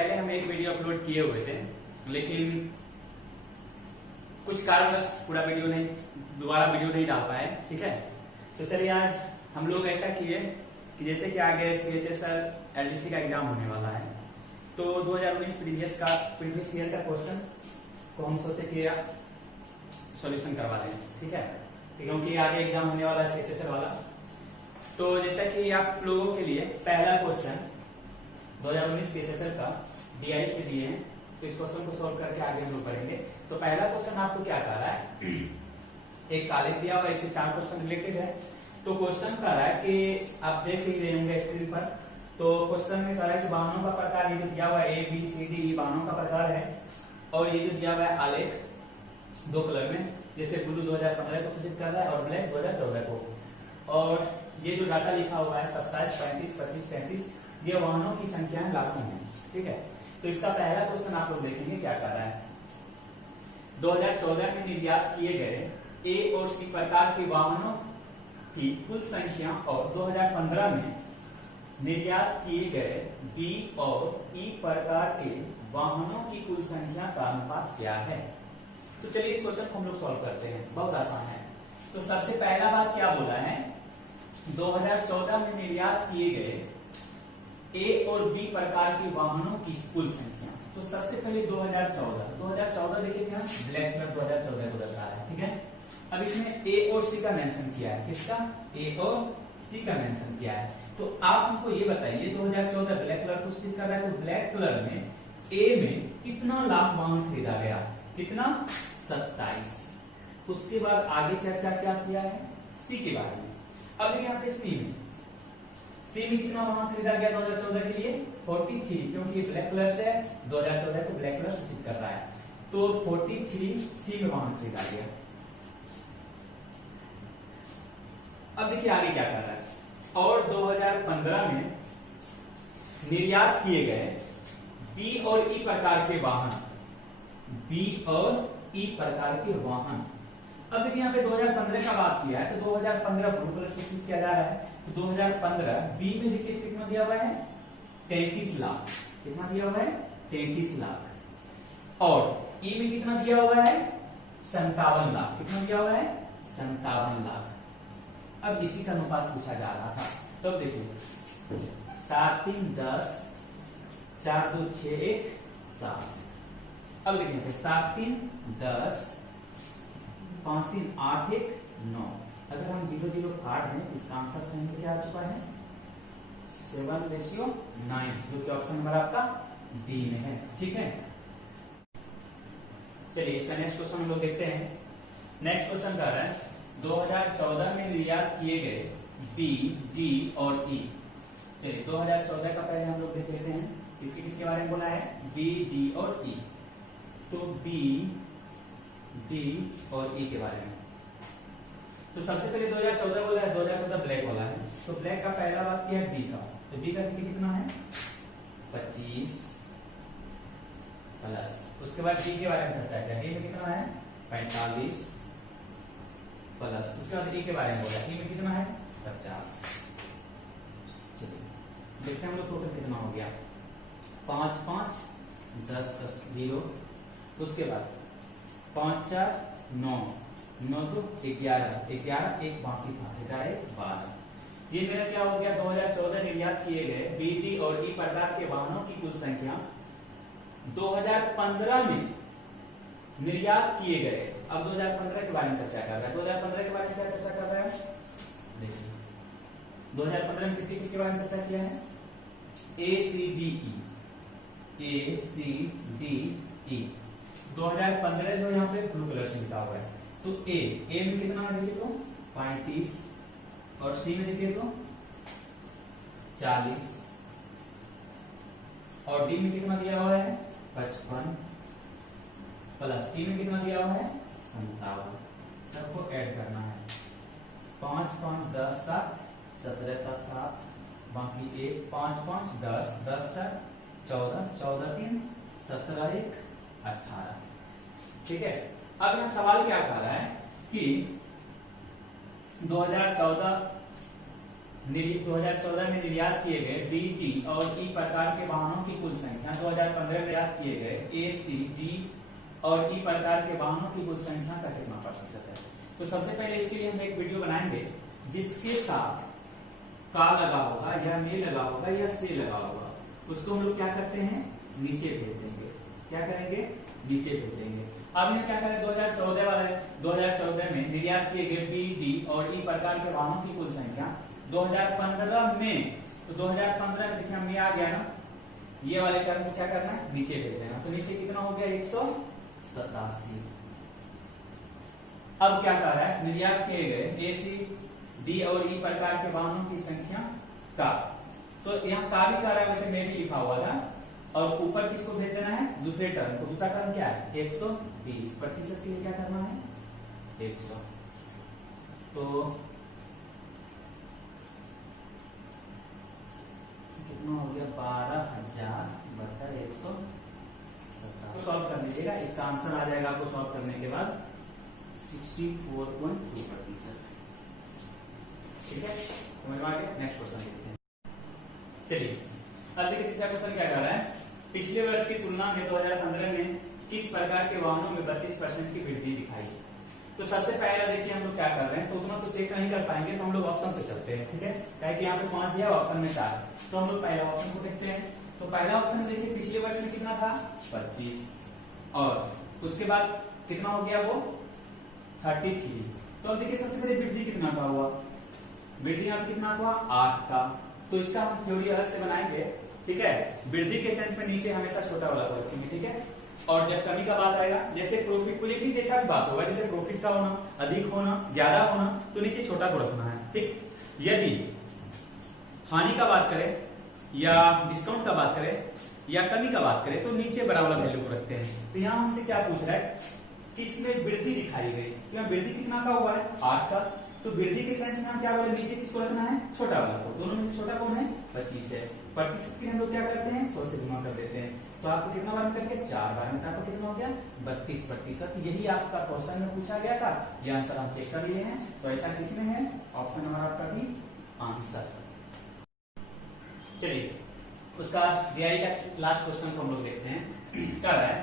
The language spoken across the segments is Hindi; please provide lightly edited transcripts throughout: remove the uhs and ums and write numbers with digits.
पहले हम एक वीडियो अपलोड किए हुए थे, लेकिन कुछ कारणवश पूरा वीडियो नहीं, दोबारा वीडियो नहीं डाल पाए। ठीक है, तो चलिए आज हम लोग ऐसा किए कि जैसे कि आगे CHSL LGC का एग्जाम होने वाला है, तो 2019 प्रीवियस ईयर का क्वेश्चन को हम सोचे कि सॉल्यूशन करवा लें। ठीक है, क्योंकि आगे एग्जाम होने वाला है CHSL वाला। तो जैसा कि आप लोगों के लिए पहला क्वेश्चन 2019 CHSL का DI से दिए हैं, तो इस क्वेश्चन को सॉल्व करके आगे हम लोग पढ़ेंगे। तो पहला क्वेश्चन आपको क्या कह रहा है, एक आलेख दिया हुआ, इससे 4 क्वेश्चन रिलेटेड है। तो क्वेश्चन कह रहा है कि आप देख ही रहे होंगे स्क्रीन पर। तो क्वेश्चन में कह रहा है कि वाहनों का प्रकार, ये जो दिया हुआ है ABCD वाहनों का प्रकार है, और ये जो दिया हुआ है आलेख 2 कलर में, जैसे ब्लू 2015 को सूचित कर रहा है और ब्लैक 2014 को। और ये जो डाटा लिखा हुआ है 27, 35, 25, 33, ये वाहनों की संख्याएं लाखों में। ठीक है, तो इसका पहला क्वेश्चन आप लोग देखेंगे क्या कर रहा है। 2014 में निर्यात किए गए A और C प्रकार के वाहनों की कुल संख्या और 2015 में निर्यात किए गए B और E प्रकार के वाहनों की कुल संख्या का अनुपात क्या है। तो चलिए इस क्वेश्चन को हम लोग सॉल्व करते हैं, बहुत आसान है। तो सबसे पहला बात क्या बोला है, 2014 में निर्यात किए गए A और B प्रकार के वाहनों की कुल संख्या। तो सबसे पहले 2014 देखिए क्या ब्लैक कलर 2014 को दर्शा रहा है। ठीक है, अब इसमें A और C का मेंशन किया है, किसका, A और C का मेंशन किया है। तो आप हमको ये बताइए 2014 ब्लैक कलर को सूचित कर रहा है, तो ब्लैक कलर में A में कितना लाख वाहन खरीदा गया, कितना, 27। उसके बाद आगे चर्चा क्या किया है, C के बारे में। अब यहाँ पे C में कितना वाहन खरीदा गया 2014 के लिए, 43, क्योंकि ब्लैक कलर से 2014 को ब्लैक कलर सूचित कर रहा है, तो 43 C में वाहन खरीदा गया। अब देखिए आगे क्या कर रहा है, और 2015 में निर्यात किए गए B और E प्रकार के वाहन, B और E प्रकार के वाहन। अब देखिए यहाँ पे 2015 का बात किया है, तो 2015 ब्लू कलर से सूचित किया जा रहा है, तो 2015 B में देखिए कितना दिया हुआ है, 33 लाख। कितना दिया हुआ है, 33 लाख। और E में कितना दिया हुआ है, 57 लाख। कितना दिया हुआ है, 57 लाख। अब इसी का अनुपात पूछा जा रहा था, तब देखिए 7 3 10, 4 2 6 1 7। अब देखिए 7 3 10, 5 3 8 1 9। अगर हम 0 0 काट दें, इसका आंसर कहीं क्या आ चुका है, 7:9, जो कि ऑप्शन नंबर आपका डी में है। ठीक है, चलिए इसका नेक्स्ट क्वेश्चन हम लोग देखते हैं। नेक्स्ट क्वेश्चन कह रहा है 2014 में निर्यात किए गए B, D और E। चलिए 2014 का पहले हम लोग देख लेते हैं, इसके किसके बारे में बोला है, B, D और E। तो B, D और E के बारे में। तो सबसे पहले 2014 बोला है, 2014 ब्लैक बोला है, तो ब्लैक का पहला बात किया है B का, तो B का कितना है, 25 प्लस, उसके बाद D के बारे में चर्चा किया, D में कितना है, 45 प्लस, उसके बाद E के बारे में बोला, E में कितना है, 50। चलिए देखते हैं हम लोग टोटल कितना हो गया, 5 5 10 10 0, उसके बाद 5 4 9 9 2 11 11 1 बाकी था, 11 12। ये मेरा क्या हो गया, 2014 निर्यात किए गए B, D और E प्रकार के वाहनों की कुल संख्या 2015 में निर्यात किए गए। अब 2015 के बारे में चर्चा कर रहा है, 2015 के बारे में क्या चर्चा कर रहा है, देखिए 2015 में किसके किसके बारे में चर्चा किया है, ACDE 2015 जो यहाँ पे ब्लू कलर से लिखा हुआ है, तो A में कितना है देखिए, तो 35, और C में देखिए तो 40, और D में कितना दिया हुआ है, 55 प्लस E में कितना दिया हुआ है, 57। सबको ऐड करना है, 5 5 10 7 17 का 7, बाकी 1 5 5 10 10 4 14 14 3 17 1 18। ठीक है, अब यहाँ सवाल क्या कर रहा है कि 2014 2014 में निर्यात किए गए बी, डी और ई प्रकार के वाहनों की कुल संख्या 2015 में निर्यात किए गए ए, सी, डी और ई प्रकार के वाहनों की कुल संख्या का कितना प्रतिशत है। तो सबसे पहले इसके लिए हम एक वीडियो बनाएंगे जिसके साथ का लगा होगा या मे लगा होगा या से लगा होगा, उसको हम लोग क्या करते हैं, नीचे भेज देंगे। क्या करेंगे, नीचे भेज देंगे। अब यहाँ क्या करें, 2014 वाला है, 2014 में निर्यात किए गए बी, डी और ई प्रकार के वाहनों की कुल संख्या 2015 में, तो 2015 में देखिए हमने आ गया ना, ये वाले टर्म को क्या करना है, नीचे भेज देना। तो नीचे कितना हो गया, 187। अब क्या कर रहा है, निर्यात किए गए ए, सी, डी और ई प्रकार के वाहनों की संख्या का, तो यहाँ का भी कर रहा है, वैसे में भी लिखा हुआ था, और ऊपर किसको भेज देना है, दूसरे टर्म को। दूसरा टर्म क्या है, 120 प्रतिशत के लिए क्या करना है, 100। तो कितना हो गया, 12,000 बटा 170। तो सॉल्व कर लीजिएगा, इसका आंसर आ जाएगा आपको सॉल्व करने के बाद 64.2%। ठीक है, समझ में आ गया। नेक्स्ट क्वेश्चन देखते हैं। चलिए अब देखिए तीसरा क्वेश्चन क्या कर रहा है, पिछले वर्ष की तुलना में 2015 में किस प्रकार के वाहनों में 32% की वृद्धि दिखाई। तो सबसे पहले देखिए हम लोग क्या कर रहे हैं, तो उतना तो चेक नहीं कर पाएंगे, तो हम लोग ऑप्शन से चलते हैं। ठीक है, क्या कि यहाँ पे 5 दिया, ऑप्शन में 4, तो हम लोग पहला ऑप्शन को देखते हैं। तो पहला ऑप्शन देखिए पिछले वर्ष में कितना था, 25, और उसके बाद कितना हो गया वो 33। तो अब देखिए सबसे पहले वृद्धि कितना का हुआ, वृद्धि अब कितना हुआ 8 का। तो इसका हम थ्योरी अलग से बनाएंगे। ठीक है, वृद्धि के सेंस में नीचे हमेशा छोटा वाला को रखेंगे। ठीक है, और जब कमी का बात आएगा, जैसे प्रॉफिटेबिलिटी जैसा भी बात होगा, जैसे प्रॉफिट का होना, अधिक होना, ज्यादा होना, तो नीचे छोटा को रखना है। ठीक, यदि हानि का बात करें या डिस्काउंट का बात करें या कमी का बात करें, तो नीचे बड़ा वाला वैल्यू को रखते हैं। तो यहाँ हमसे क्या पूछ रहा है, किसमें वृद्धि दिखाई गई, यहाँ वृद्धि कितना का हुआ है, 8 का। तो वृद्धि के सेंस में हम क्या बोले, नीचे किसको रखना है, छोटा वाला को। दोनों में से छोटा कौन है, 25 है। प्रतिशत के हम लोग क्या करते हैं, 100 से गुणा कर देते हैं। तो आपको कितना बार करके, 4 बार में, तो आपको कितना हो गया 32%। यही आपका क्वेश्चन में पूछा गया था, ये आंसर हम चेक कर लिए हैं। तो ऐसा किसमें है, ऑप्शन नंबर आपका भी आंसर। चलिए उसका डीआई का लास्ट क्वेश्चन को हम लोग देखते हैं। क्या है,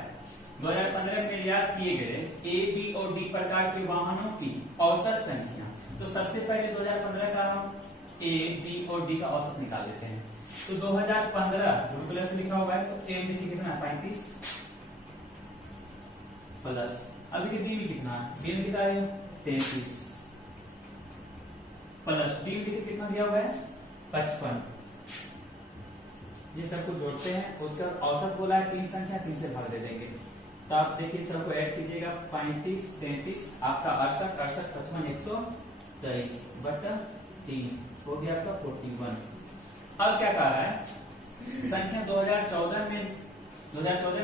2015 में निर्यात किए गए ए, बी और डी प्रकार के वाहनों की औसत संख्या। तो सबसे पहले 2015 का हम ए, बी और डी का औसत निकाल लेते हैं। तो 2015 ब्लू कलर से लिखा हुआ है, तो ए देखिए कितना 35 प्लस, अब देखिए डी भी कितना, बी में कितना है 33 प्लस, डी देखिए कितना दिया हुआ है 55। ये सबको जोड़ते हैं, उसका औसत बोला है 3 संख्या, 3 से भाग दे देंगे। तो आप देखिए सबको ऐड कीजिएगा, 35 33 आपका 68 68 55 123 बटा 3 हो गया आपका 41। अब क्या कह रहा है, संख्या 2014 में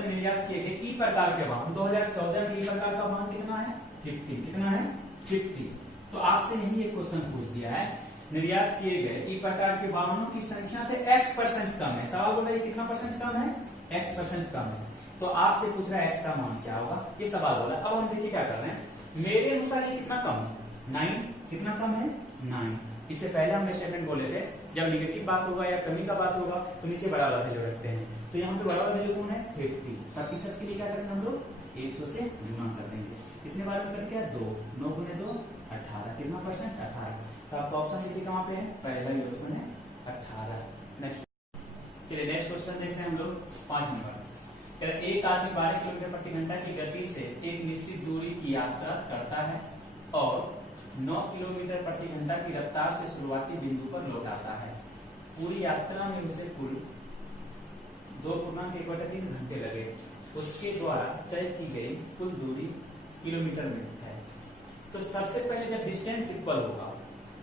निर्यात किए गए ई प्रकार के वाहन, 2014 के ई प्रकार का वाहन कितना है 50, कितना है 50। तो आपसे यही एक क्वेश्चन पूछ दिया है, निर्यात किए गए ई प्रकार के वाहनों की संख्या से x% कम है। सवाल बोला कितना परसेंट कम है, x% कम है। तो आपसे पूछ रहा है x का मान क्या होगा, ये सवाल बोला। अब हम देखिए क्या कर रहे हैं, मेरे अनुसार ये कितना कम है, 9, कितना कम है 9। इससे पहले हमने स्टेटमेंट बोले थे, जब निगेटिव बात होगा या कमी का बात होगा तो नीचे बड़ा वाला वैल्यू रखते हैं। तो यहाँ पे बड़ा वाला वैल्यू कौन है 50। प्रतिशत के लिए क्या करेंगे हम लोग 100 से गुणा कर देंगे। कितने बार में करके 2, 9 गुने 2 18, कितना परसेंट 18। तो आपका ऑप्शन देखिए कहाँ पे है, पहला ही ऑप्शन है 18। नेक्स्ट, चलिए नेक्स्ट क्वेश्चन देख रहे हैं हम लोग 5 नंबर। एक आदमी 12 किलोमीटर प्रति घंटा की गति से एक निश्चित दूरी की यात्रा करता है और 9 किलोमीटर प्रति घंटा की रफ्तार से शुरुआती बिंदु पर लौट आता है। पूरी यात्रा में उसे कुल 2.1/3 घंटे लगे। उसके द्वारा तय की गई कुल दूरी किलोमीटर में है। तो सबसे पहले जब डिस्टेंस इक्वल होगा,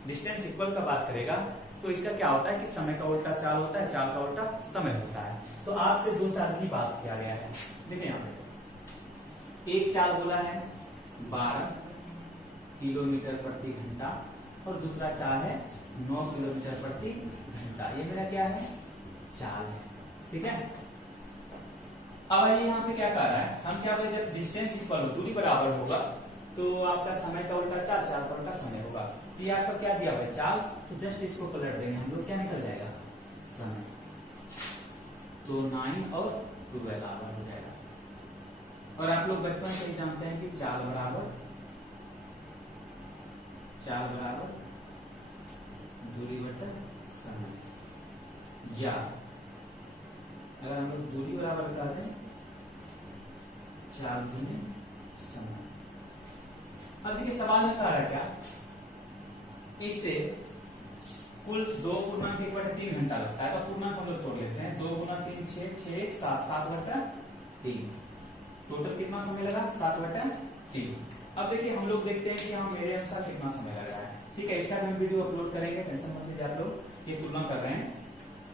डिस्टेंस इक्वल का बात करेगा, तो इसका क्या होता है कि समय का उल्टा चाल होता है, चाल का उल्टा समय होता है। तो आपसे 2 चाल की बात किया गया है। देखिए यहाँ पे एक चाल बोला है 12 किलोमीटर प्रति घंटा और दूसरा चाल है 9 किलोमीटर प्रति घंटा। ये मेरा क्या है, चाल है। ठीक है, अब ये यहाँ पे क्या कह रहा है, हम क्या बोले, जब डिस्टेंस इक्वल हो, दूरी बराबर होगा, तो आपका समय का उल्टा चाल, चाल का उल्टा समय होगा। ये आपका क्या दिया हुआ है चाल, तो जस्ट इसको पलट देंगे हम लोग, क्या निकल जाएगा समय, तो 9 और 12 आवर हो जाएगा। और आप लोग बचपन से ही जानते हैं कि चाल बराबर दूरी बटा समय, या अगर हम लोग दूरी बराबर कर दें चाल गुने समय। अब देखिए सवाल में कह रहा है क्या, इससे कुल 2 पूर्णांक 1/3 घंटा लगता है, तो पूर्णांक हम लोग तोड़ लेते हैं, 2 गुना 3 6, 6 7, 7/3, टोटल कितना समय लगा 7/3। अब देखिए हम लोग देखते हैं कि हाँ मेरे अनुसार कितना समय लग रहा है, ठीक है, इसका हम वीडियो अपलोड करेंगे, टेंशन मत लीजिए आप लोग, ये तुलना कर रहे हैं।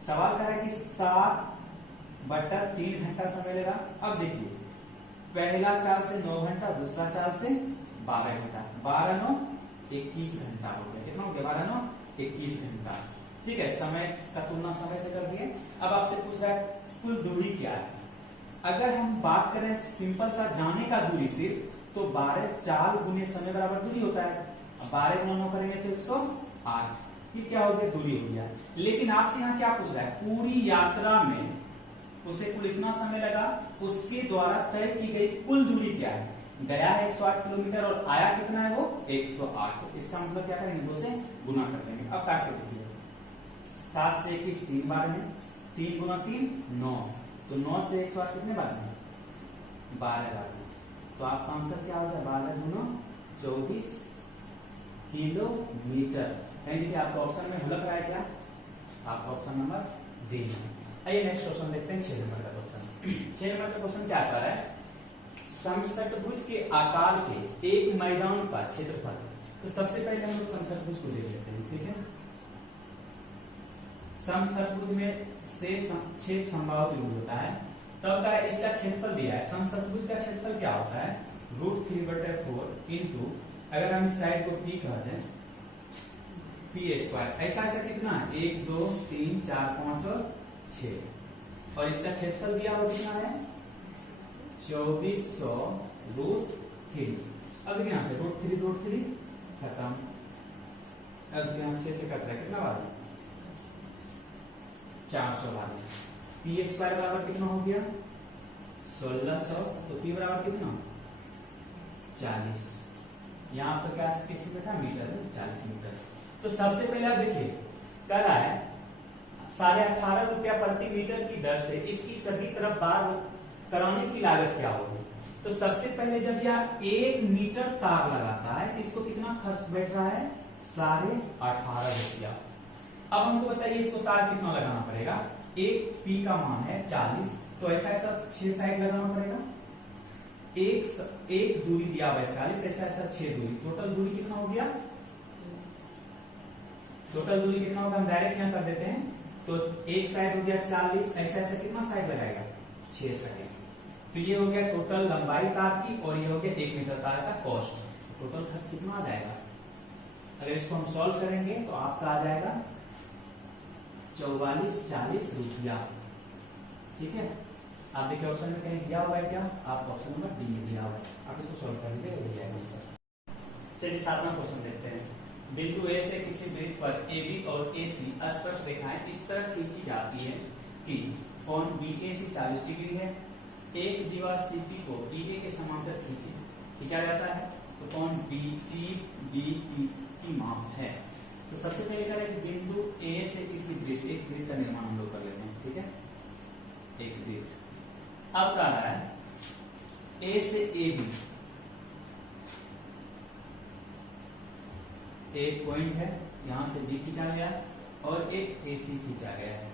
सवाल कर रहा है कि 7/3 घंटा समय लगा। अब देखिए पहला चाल से 9 घंटा, दूसरा चाल से 12 घंटा, 12 9 21 घंटा हो गया, कितना हो गया 12 9 21 घंटा, ठीक है। समय का तुलना समय से कर दिए। अब आपसे पूछ रहा है कुल दूरी क्या है। अगर हम बात करें सिंपल सा जाने का दूरी सिर्फ, तो 12 चाल गुने समय बराबर दूरी होता है, 12 गुना 9 करेंगे तो 108, ये क्या हो गया दूरी हो गया। लेकिन आपसे यहाँ क्या पूछ रहा है, पूरी यात्रा में उसे कुल इतना समय लगा, उसके द्वारा तय की गई कुल दूरी क्या है, गया है 108 किलोमीटर और आया कितना है वो 108, तो इसका मतलब क्या करेंगे 2 से गुना कर देंगे। अब काट के देखिए 7 से 21 3 बार में, 3 गुना 3 9, तो 9 से 108 कितने बार में 12 बार में, तो आपका आंसर क्या होगा 12 गुना 24 किलोमीटर। कहीं देखिए आपका ऑप्शन में भूल रहा है क्या, आपका ऑप्शन नंबर डी है। आइए नेक्स्ट क्वेश्चन देखते हैं 6 नंबर का क्वेश्चन। 6 नंबर का क्वेश्चन क्या आता है, समषट्भुज के आकार के एक मैदान का क्षेत्रफल, तो सबसे पहले हम लोग समषट्भुज को देख लेते हैं, ठीक है। समषट्भुज में से 6 संभावित बिंदु होता है, तब का इसका क्षेत्रफल दिया है। समषट्भुज का क्षेत्रफल क्या होता है √3/4 इंटू, अगर हम इस साइड को p कह दें p², ऐसा ऐसा कितना है 1 2 3 4 5 और 6, और इसका क्षेत्रफल दिया हुआ कितना है 2400 √3। अब यहाँ से √3 खत्म, अब यहाँ 6 से कट रहा है कितना बार 400 बार, p² बराबर कितना हो गया 1600, तो p बराबर कितना 40, यहाँ पर क्या किसी में था मीटर 40 मीटर। तो सबसे पहले आप देखिए कह रहा है 18.5 रुपया प्रति मीटर की दर से इसकी सभी तरफ बार कराने की लागत क्या होगी। तो सबसे पहले जब यह 1 मीटर तार लगाता है तो इसको कितना खर्च बैठ रहा है 18.5 रुपया। अब हमको बताइए इसको तार कितना लगाना पड़ेगा, एक पी का मान है 40, तो ऐसा ऐसा 6 साइड लगाना पड़ेगा, एक दूरी दिया हुआ है 40, ऐसा ऐसा 6 दूरी, टोटल दूरी कितना हो गया, टोटल दूरी कितना होगा हम डायरेक्ट यहां कर देते हैं, तो एक साइड हो गया 40, ऐसा ऐसा कितना साइड लगाएगा 6 साइड, तो ये हो गया टोटल लंबाई तार की, और ये हो गया 1 मीटर तार का कॉस्ट, टोटल खर्च कितना आ जाएगा। अगर इसको हम सॉल्व करेंगे तो आपका आ जाएगा 4440 रुपया, ठीक है। आप देखिए ऑप्शन में कहीं दिया हुआ है क्या, आप ऑप्शन नंबर डी में दिया हुआ है, आप इसको सॉल्व कर लीजिए हो जाएगा आंसर। चलिए 7वां क्वेश्चन देखते हैं। बिंदु ए से किसी वृत्त पर AB और AC स्पर्श रेखाएं इस तरह खींची जाती है कि कोण BAC 40 डिग्री है, एक जीवा CP को BA के समांतर खींचा जाता है, तो कोण BCB की माप है। तो सबसे पहले करें कि बिंदु A से किसी वृत्त, एक वृत्त का निर्माण हम लोग कर लेते हैं, ठीक है, एक वृत्त। अब क्या रहा है A से AB एक पॉइंट है, यहां से B खींचा गया और एक AC खींचा गया है,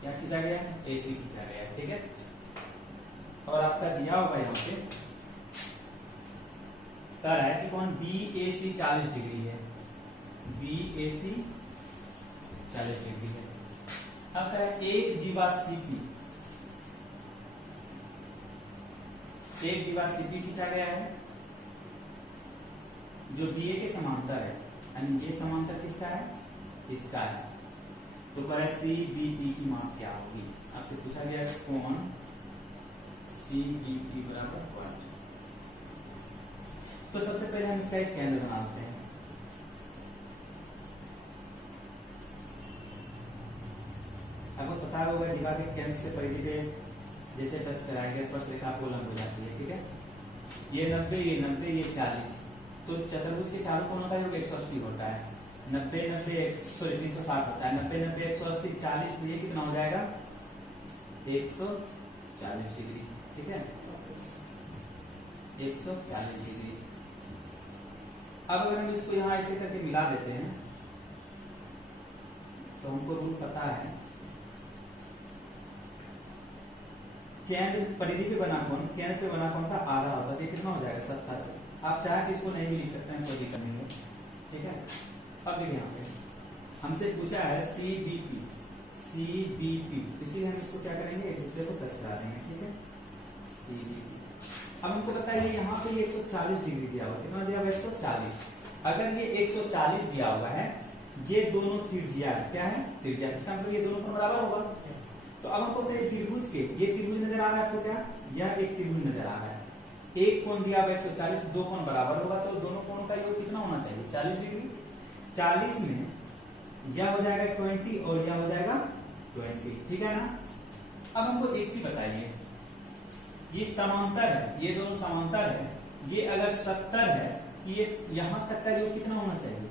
क्या खींचा गया है AC खींचा गया है, ठीक है। और आपका दिया होगा यहां पे कह रहा है कि कौन BAC 40 डिग्री है, BAC 40 डिग्री है। अब कह रहा है एक जीवा CP खींचा गया है जो BA के समांतर है, यानी ये समांतर किसका है, इसका है। तो कह रहा है CBP की माप क्या होगी, आपसे पूछा गया है कोण CBP बराबर 1। तो सबसे पहले हम इसका एक केंद्र बनाते हैं, आपको पता होगा जीवा के केंद्र से परिधि पे जैसे टच कराएंगे स्पर्श रेखा आपको लंब हो जाती है, ठीक है। ये 90, ये 90, ये 40, तो चतुर्भुज के चारों कोणों का योग 180 होता है। 90 90 360 होता है। 90 90 180 40 में ये कितना हो जाएगा 140 डिग्री, ठीक है, 140 डिग्री। अब अगर हम इसको यहां ऐसे करके मिला देते हैं तो हमको रूल पता है, केंद्र परिधि पे बना कोण, केंद्र पे बना कोण का आधा होता है, कितना हो जाएगा 70। आप चाहे तो इसको नहीं भी लिख सकते हैं, कोई दिक्कत नहीं है, ठीक है। अब देखिए यहाँ पे हमसे पूछा है CBP, CBP, इसीलिए हम इसको क्या करेंगे, एक दूसरे को टच करा देंगे, ठीक है, CBP। अब हमको पता है यहाँ पे 140 डिग्री दिया हुआ, कितना दिया हुआ 140। अगर ये 140 दिया हुआ है, ये दोनों त्रिज्या क्या है, त्रिज्या, इसका मतलब ये दोनों कोण बराबर होगा। तो अब हमको त्रिभुज के, ये त्रिभुज नजर आ रहा है आपको क्या, यह एक त्रिभुज नजर आ रहा है, एक कोण दिया हुआ 140, दो कोण बराबर होगा, तो दोनों कोणों का योग कितना होना चाहिए 40 डिग्री। 40 में यह हो जाएगा 20 और यह हो जाएगा 20, ठीक है ना। अब हमको एक चीज बताइए, ये समांतर है, ये दोनों समांतर है, ये अगर 70 है, ये यहां तक का योग कितना होना चाहिए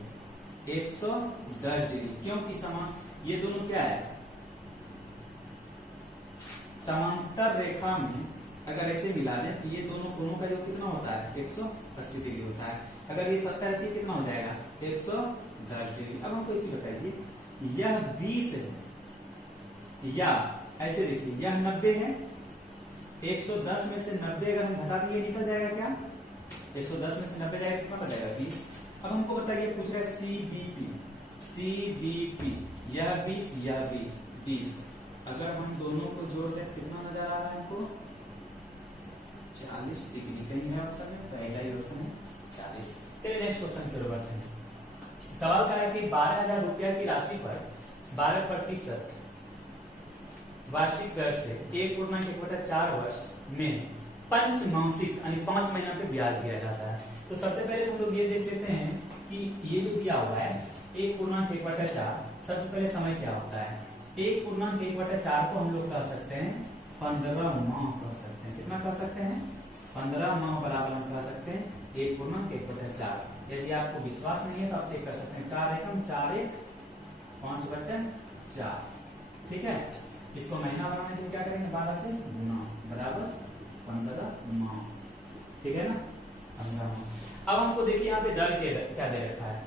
110 डिग्री, क्योंकि समान ये दोनों क्या है, समांतर रेखा में अगर ऐसे मिला दें तो ये दोनों कोणों का योग कितना होता है 180 डिग्री होता है। अगर ये 70 है कितना हो जाएगा 110 डिग्री। अब हमको एक चीज बताइए, यह 20 है, या ऐसे देखिए यह 90 है, 110 में से 90 अगर हम घटा दिए निकल जाएगा क्या, 110 में से 90 जाएगा कितना बच जाएगा 20। अब हमको बताइए, पूछ रहा है CBP, CBP, यह 20 यह 20, अगर हम दोनों को जोड़ दें कितना नजर आ रहा है हमको 40 डिग्री। कहीं है ऑप्शन में, पहला ही ऑप्शन है 40। चलिए नेक्स्ट क्वेश्चन की ओर बढ़ते हैं। सवाल का है कि 12,000 रुपया की राशि पर 12% वार्षिक दर से 1/4 वर्ष में पंचमासिक यानी 5 महीना पे ब्याज दिया जाता है। तो सबसे पहले हम लोग ये देख लेते हैं कि ये जो दिया हुआ है 1/4, सबसे पहले समय क्या होता है, 1/4 को हम लोग कह सकते हैं 15 माह कह सकते हैं। कितना कह सकते हैं 15 माह बराबर हम कह सकते हैं 1/4। यदि आपको विश्वास नहीं है तो आप चेक कर सकते हैं, 4 एकम 4 1 5/4, ठीक है। इसको महीना बनाने के लिए क्या करेंगे 12 से गुना बराबर 15 माह, ठीक है ना 15 माह। अब हमको देखिए यहाँ पे दर क्या दे रखा है,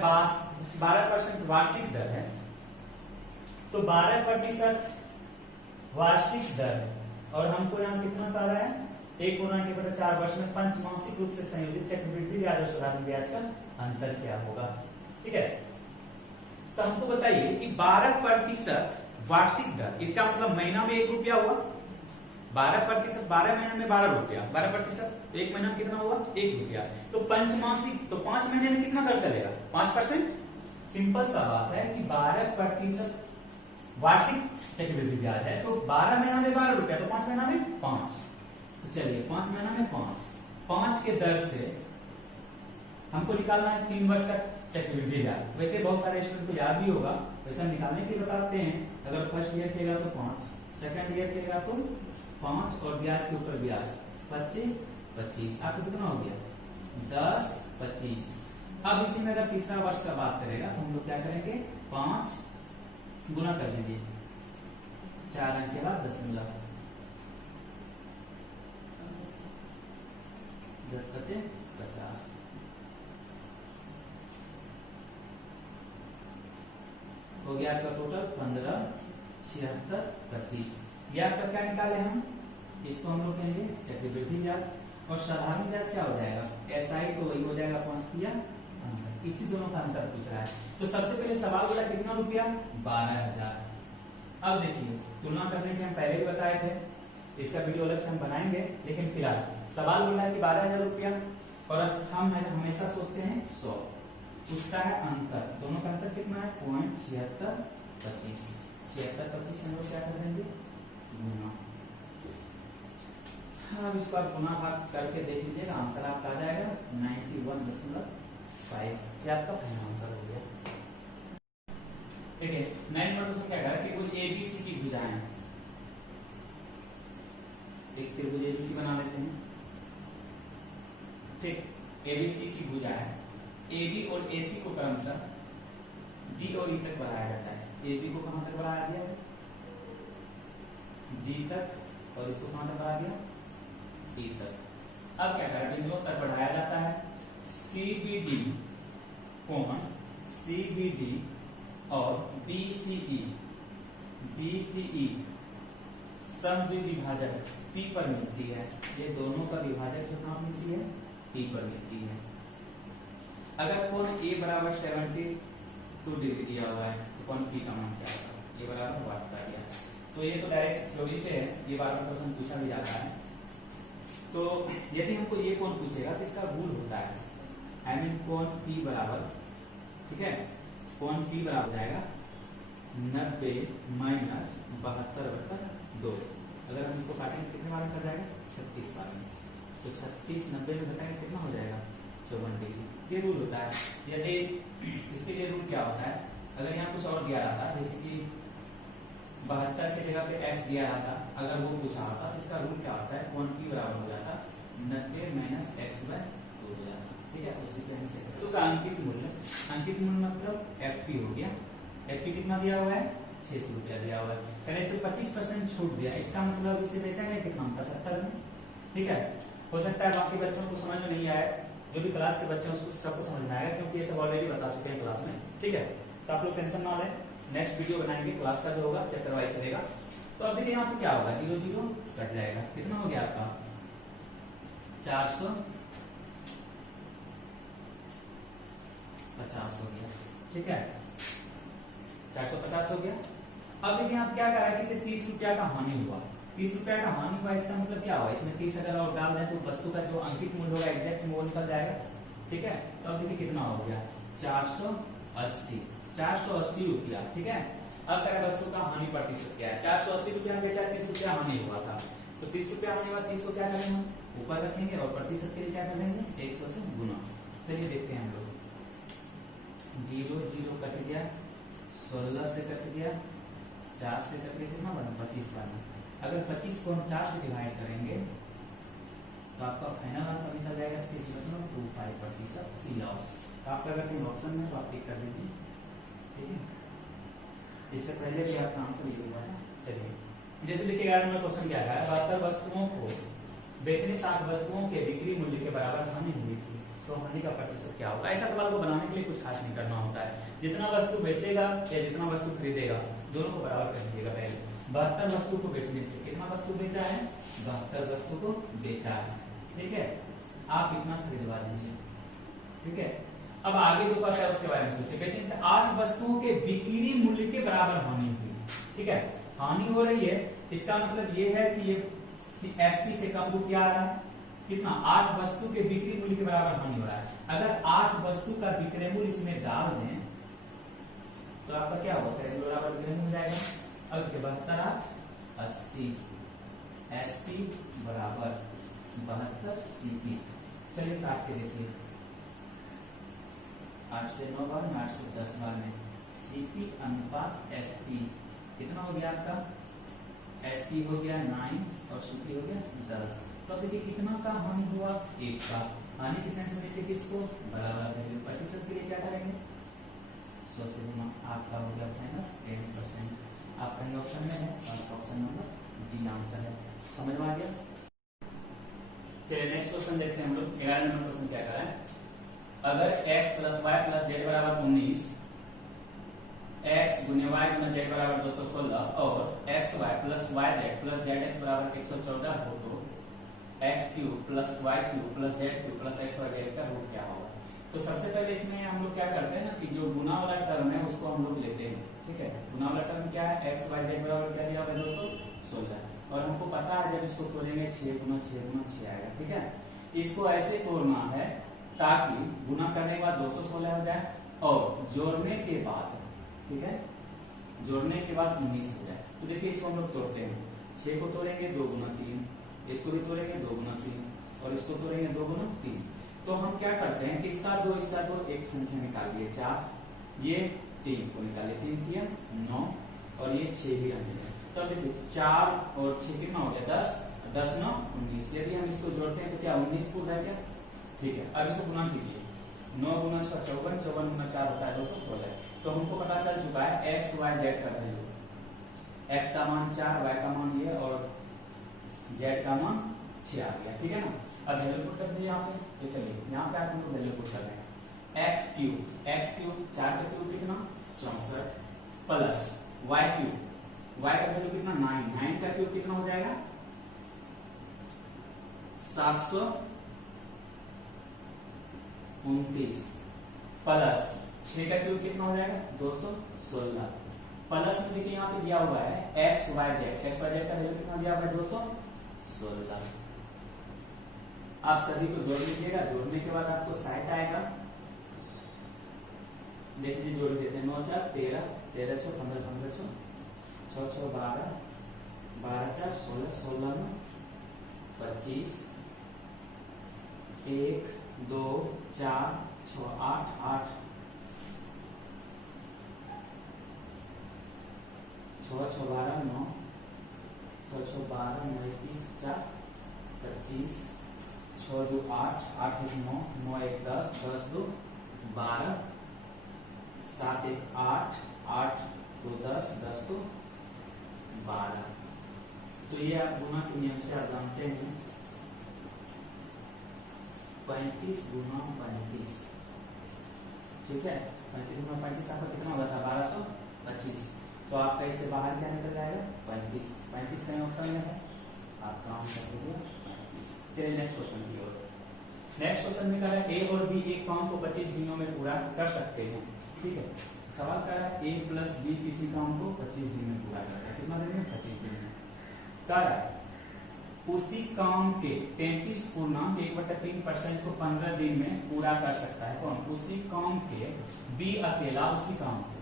12% वार्षिक दर है, तो 12% वार्षिक दर है, और हमको यहाँ कितना पा रहा है 1/4 वर्ष में पंचमासिक रूप से संयोजित चक्रवृद्धि ब्याज और साधारण ब्याज का अंतर क्या होगा, ठीक है। तो हमको बताइए कि 12% वार्षिक दर, इसका मतलब महीना में 1 रुपया हुआ, 12% 12 महीने में 12 रुपया, 12% एक महीना में कितना हुआ 1 रुपया। तो पंचमासिक तो 5 महीने में कितना दर चलेगा 5%। सिंपल सा बात है कि 12% वार्षिक चक्रवृद्धि ब्याज है, तो 12 महीना में 12 रुपया, तो 5 महीना में 5। तो चलिए 5 महीना में 5 के दर से हमको निकालना है 3 वर्ष तक चक्रवृद्धि ब्याज। वैसे बहुत सारे स्टूडेंट को याद भी होगा, वैसे हम निकालने के लिए बताते हैं। अगर फर्स्ट ईयर केगा तो 5, सेकंड ईयर केगा तो 5, और ब्याज के ऊपर ब्याज 25, आपको कितना हो गया 10 25। अब इसी में अगर तीसरा वर्ष का बात करेगा तो हम लोग क्या करेंगे 5 गुना कर लीजिए 4 अंक के बाद दशमलव, 10 × 50 हो गया आपका टोटल 15 76 25। ये आपका क्या निकाले हम, इसको हम लोग कहेंगे चक्रवृद्धि ब्याज, और साधारण ब्याज क्या हो जाएगा SI, तो वही हो जाएगा 5 इसी दोनों का अंतर पूछ रहा है। तो सबसे पहले सवाल बोला कितना रुपया 12,000। अब देखिए तुलना करने के हम पहले ही बताए थे, इसका वीडियो अलग से हम बनाएंगे, लेकिन फिलहाल सवाल बोला है कि 12,000 रुपया, और हम हमेशा सोचते हैं 100, उसका है अंतर, दोनों का अंतर कितना है 0.76 25, 76 25 से हम लोग क्या कर देंगे गुना। अब इसको आप गुना भाग करके देख लीजिएगा, आंसर आपका आ जाएगा 91.5। ये आपका पहला आंसर हो गया। देखिए 9 नंबर क्वेश्चन क्या कह रहा है कि कुल एबीसी की भुजाएं, एक त्रिभुज एबीसी बना लेते हैं, ठीक। एबीसी की भुजाएं एबी और एसी को क्रमशः डी और ई तक बढ़ाया जाता है। एबी को कहां तक बढ़ाया गया, डी तक, और इसको कहां तक बढ़ा दिया, ई तक। अब क्या करें, बिंदुओं तक बढ़ाया जाता है। सीबीडी कोण सीबीडी और बीसीई समद्विभाजक पी पर मिलती है। ये दोनों का विभाजक जो कहां मिलती है, पी पर मिलती है। अगर कोण ए बराबर 72 डिग्री दिया हुआ है तो कोण पी का मान क्या होगा, ये बराबर 8 कर दिया। तो ये तो डायरेक्ट थ्योरी से है, ये बार बार क्वेश्चन पूछा भी जाता है। तो यदि हमको ये कोण पूछेगा तो इसका रूल होता है, आई मीन कोण पी बराबर, ठीक है, कोण पी बराबर जाएगा 90 माइनस 72/2। अगर हम इसको काटेंगे कितने बार में कट जाएगा, 36 बार में। तो 36 90 में घटाएंगे कितना हो जाएगा, 54 डिग्री। ये रूल होता है। यदि इसके लिए रूल क्या होता है, अगर यहाँ कुछ और दिया रहा था, जैसे कि 72 की जगह पे x दिया रहा था, अगर वो पूछा होता तो इसका रूल क्या होता है, कोण p बराबर हो जाता 90 माइनस x/2 हो जाता, ठीक है। उसी तरह से तो का अंकित मूल्य मतलब fp हो गया। fp कितना दिया हुआ है, 600 रुपया दिया हुआ है। पहले से 25% छूट दिया, इसका मतलब इसे बेचेंगे कितना, 75 में, ठीक है। हो सकता है बाकी बच्चों को समझ में नहीं आए, जो भी क्लास के बच्चे हैं उसको सबको समझ में आएगा, क्योंकि ये सब ऑलरेडी बता चुके हैं क्लास में, ठीक है। तो आप लोग टेंशन ना लें, नेक्स्ट वीडियो बनाएंगे क्लास का जो होगा, चैप्टर वाइज चलेगा। तो अब देखिए यहाँ पे क्या होगा, 0 0 कट जाएगा, कितना हो गया आपका 450 हो गया, ठीक है, 450 हो गया। अब देखिए आप क्या कर रहा है कि 30 रुपया का हानि हुआ, 30 रुपया का हानि हुआ, इसका मतलब क्या हुआ, इसमें 30 अगर और डाल दें तो वस्तु का जो अंकित मूल्य होगा एग्जैक्ट वो निकल जाएगा, ठीक है। तो अब देखिए कितना हो गया 480 रुपया, ठीक है। अब कह वस्तु का हानि प्रतिशत क्या है, 480 रुपया बेचा, 30 रुपया हानि हुआ था, तो 30 रुपया हानि हुआ, 30 को क्या करेंगे हम ऊपर रखेंगे और प्रतिशत के लिए क्या करेंगे 100 से गुना। चलिए देखते हैं हम लोग, 0 0 कट गया, 16 से कट गया, 4 से कट गया, कितना बना 25 बना। अगर 25 को हम 4 से डिवाइड करेंगे तो आपका फाइनल आंसर निकल जाएगा 6.25% की लॉस। तो आपका अगर कोई ऑप्शन है तो आप टिक कर दीजिए, ठीक है। इससे पहले भी आपका आंसर ये हुआ है। चलिए जैसे देखिए 11 नंबर क्वेश्चन क्या है, 72 वस्तुओं को बेचने 60 वस्तुओं के बिक्री मूल्य के बराबर हानि हुई थी, तो हानि का प्रतिशत क्या होगा। ऐसा सवाल को बनाने के लिए कुछ खास नहीं करना होता है, जितना वस्तु बेचेगा या जितना वस्तु खरीदेगा दोनों को बराबर कर दीजिएगा। पहले 72 वस्तु को बेचने से कितना वस्तु बेचा है, 72 वस्तु को बेचा है, ठीक है। आप इतना खरीदवा दीजिए, ठीक है। अब आगे जो बात है उसके बारे में सोचिए, बेचने से 8 वस्तुओं के बिक्री मूल्य के बराबर हानि हुई, ठीक है। हानि हो रही है, इसका मतलब ये है कि ये एसपी से कम रुपया आ रहा है, कितना 8 वस्तु के बिक्री मूल्य के बराबर हानि हो रहा है। अगर 8 वस्तु का विक्रय मूल्य इसमें डाल दें तो आपका क्या होगा, क्रय मूल्य बराबर विक्रय मूल्य जाएगा। अब 72 80 एसपी बराबर 72 सीपी। चलिए काट के देखिए, 8 से 9 बार में, 8 से 10 बार में, सीपी अनुपात एसपी कितना हो गया आपका, एसपी हो गया 9 और सीपी हो गया 10। तो अब देखिए कितना का हानि हुआ, 1 का। हानि की सेंस में नीचे किसको बराबर करेंगे, प्रतिशत के लिए क्या करेंगे 100 से गुना। आपका हो गया फाइनल 10%। आपका ही ऑप्शन में है और ऑप्शन नंबर डी आंसर है। समझ में आ गया। चलिए नेक्स्ट क्वेश्चन देखते हैं हम लोग। 11 नंबर क्वेश्चन क्या कर रहा है, अगर x + y + z बराबर 19, x गुने y गुना z बराबर 216 और xy + yz + zx बराबर 114 हो तो x³ + y³ + z³ + xyz का रूट क्या होगा। तो सबसे पहले इसमें हम लोग क्या करते हैं ना कि जो गुना वाला टर्म है उसको हम लोग लेते हैं, ठीक है। गुना वाला टर्म क्या है, x y z बराबर क्या दिया हुआ है 216, और हमको पता है जब इसको तोड़ेंगे 6 गुना 6 गुना 6 आएगा, ठीक है। इसको ऐसे तोड़ना है ताकि गुना करने के बाद 216 हो जाए और जोड़ने के बाद, ठीक है, जोड़ने के बाद 19 हो जाए। तो देखिए इसको हम लोग तोड़ते हैं, 6 को तोड़ेंगे 2 गुना 3, इसको भी तोड़ेंगे 2 गुना 3 और इसको तोड़ेंगे 2 गुना 3। तो हम क्या करते हैं, इसका 2 एक संख्या निकाल लिए 4, ये 3 को निकाले, 3 किया 9 और ये 6 ही रहेंगे। तो अब देखिए 4 और 6 कितना हो गया 10, 10 9 19। यदि हम इसको जोड़ते हैं तो क्या 19 पूर्ण है क्या? ठीक है, अब इसको गुणा कीजिए, 9 गुना 6 54, 54 गुना 4 होता है 216। तो हमको पता चल चुका है एक्स वाई जेड का वैल्यू, एक्स का मान 4, वाई का मान ये और जेड का मान 6 आ गया, ठीक है ना। अब वैल्यू पुट कर दीजिए यहाँ पे, तो चलिए यहाँ पे आप हमको वैल्यू पुट कर रहे हैं एक्स क्यूब 4 का क्यूब कितना 64 प्लस वाई क्यूब, वाई का वैल्यू कितना 9, 9 का क्यूब कितना हो जाएगा 729 प्लस 6 का क्यूब कितना हो जाएगा 216 प्लस में देखिए यहाँ पे दिया हुआ है एक्स वाई जेड का वैल्यू कितना दिया हुआ है 216। आप सभी को जोड़ लीजिएगा, जोड़ने के बाद आपको साइड आएगा, देख लीजिए जोड़ देते हैं 9 4 13, 13 6 15, 15 6 6 6 12, 12 4 16, 16 9 25, 1 2 4 6 8 8 6 6 12 9 6 6 12 9 21 4 25, 6 2 8 8 1 9 9 1 10 10 2 12 7 1 8 8 2 10 10 2 12। तो ये आप गुना के नियम से आप जानते हैं 35 गुना 35, ठीक है 35 गुना 35 आपका कितना होगा था 1225। तो आपका इससे बाहर क्या निकल जाएगा 35, 35 कहीं ऑप्शन में है, आप काम कर लीजिए 35। चलिए नेक्स्ट क्वेश्चन की ओर। नेक्स्ट क्वेश्चन में कह रहा है ए और बी एक काम को 25 दिनों में पूरा कर सकते हैं, ठीक है। सवाल कर रहा है ए प्लस बी किसी काम को 25 दिन में पूरा करता है, कितना दिन में 25 दिन में। कह रहा है उसी काम के 33.1/3% को 15 दिन में पूरा कर सकता है कौन? उसी काम के बी अकेला उसी काम के।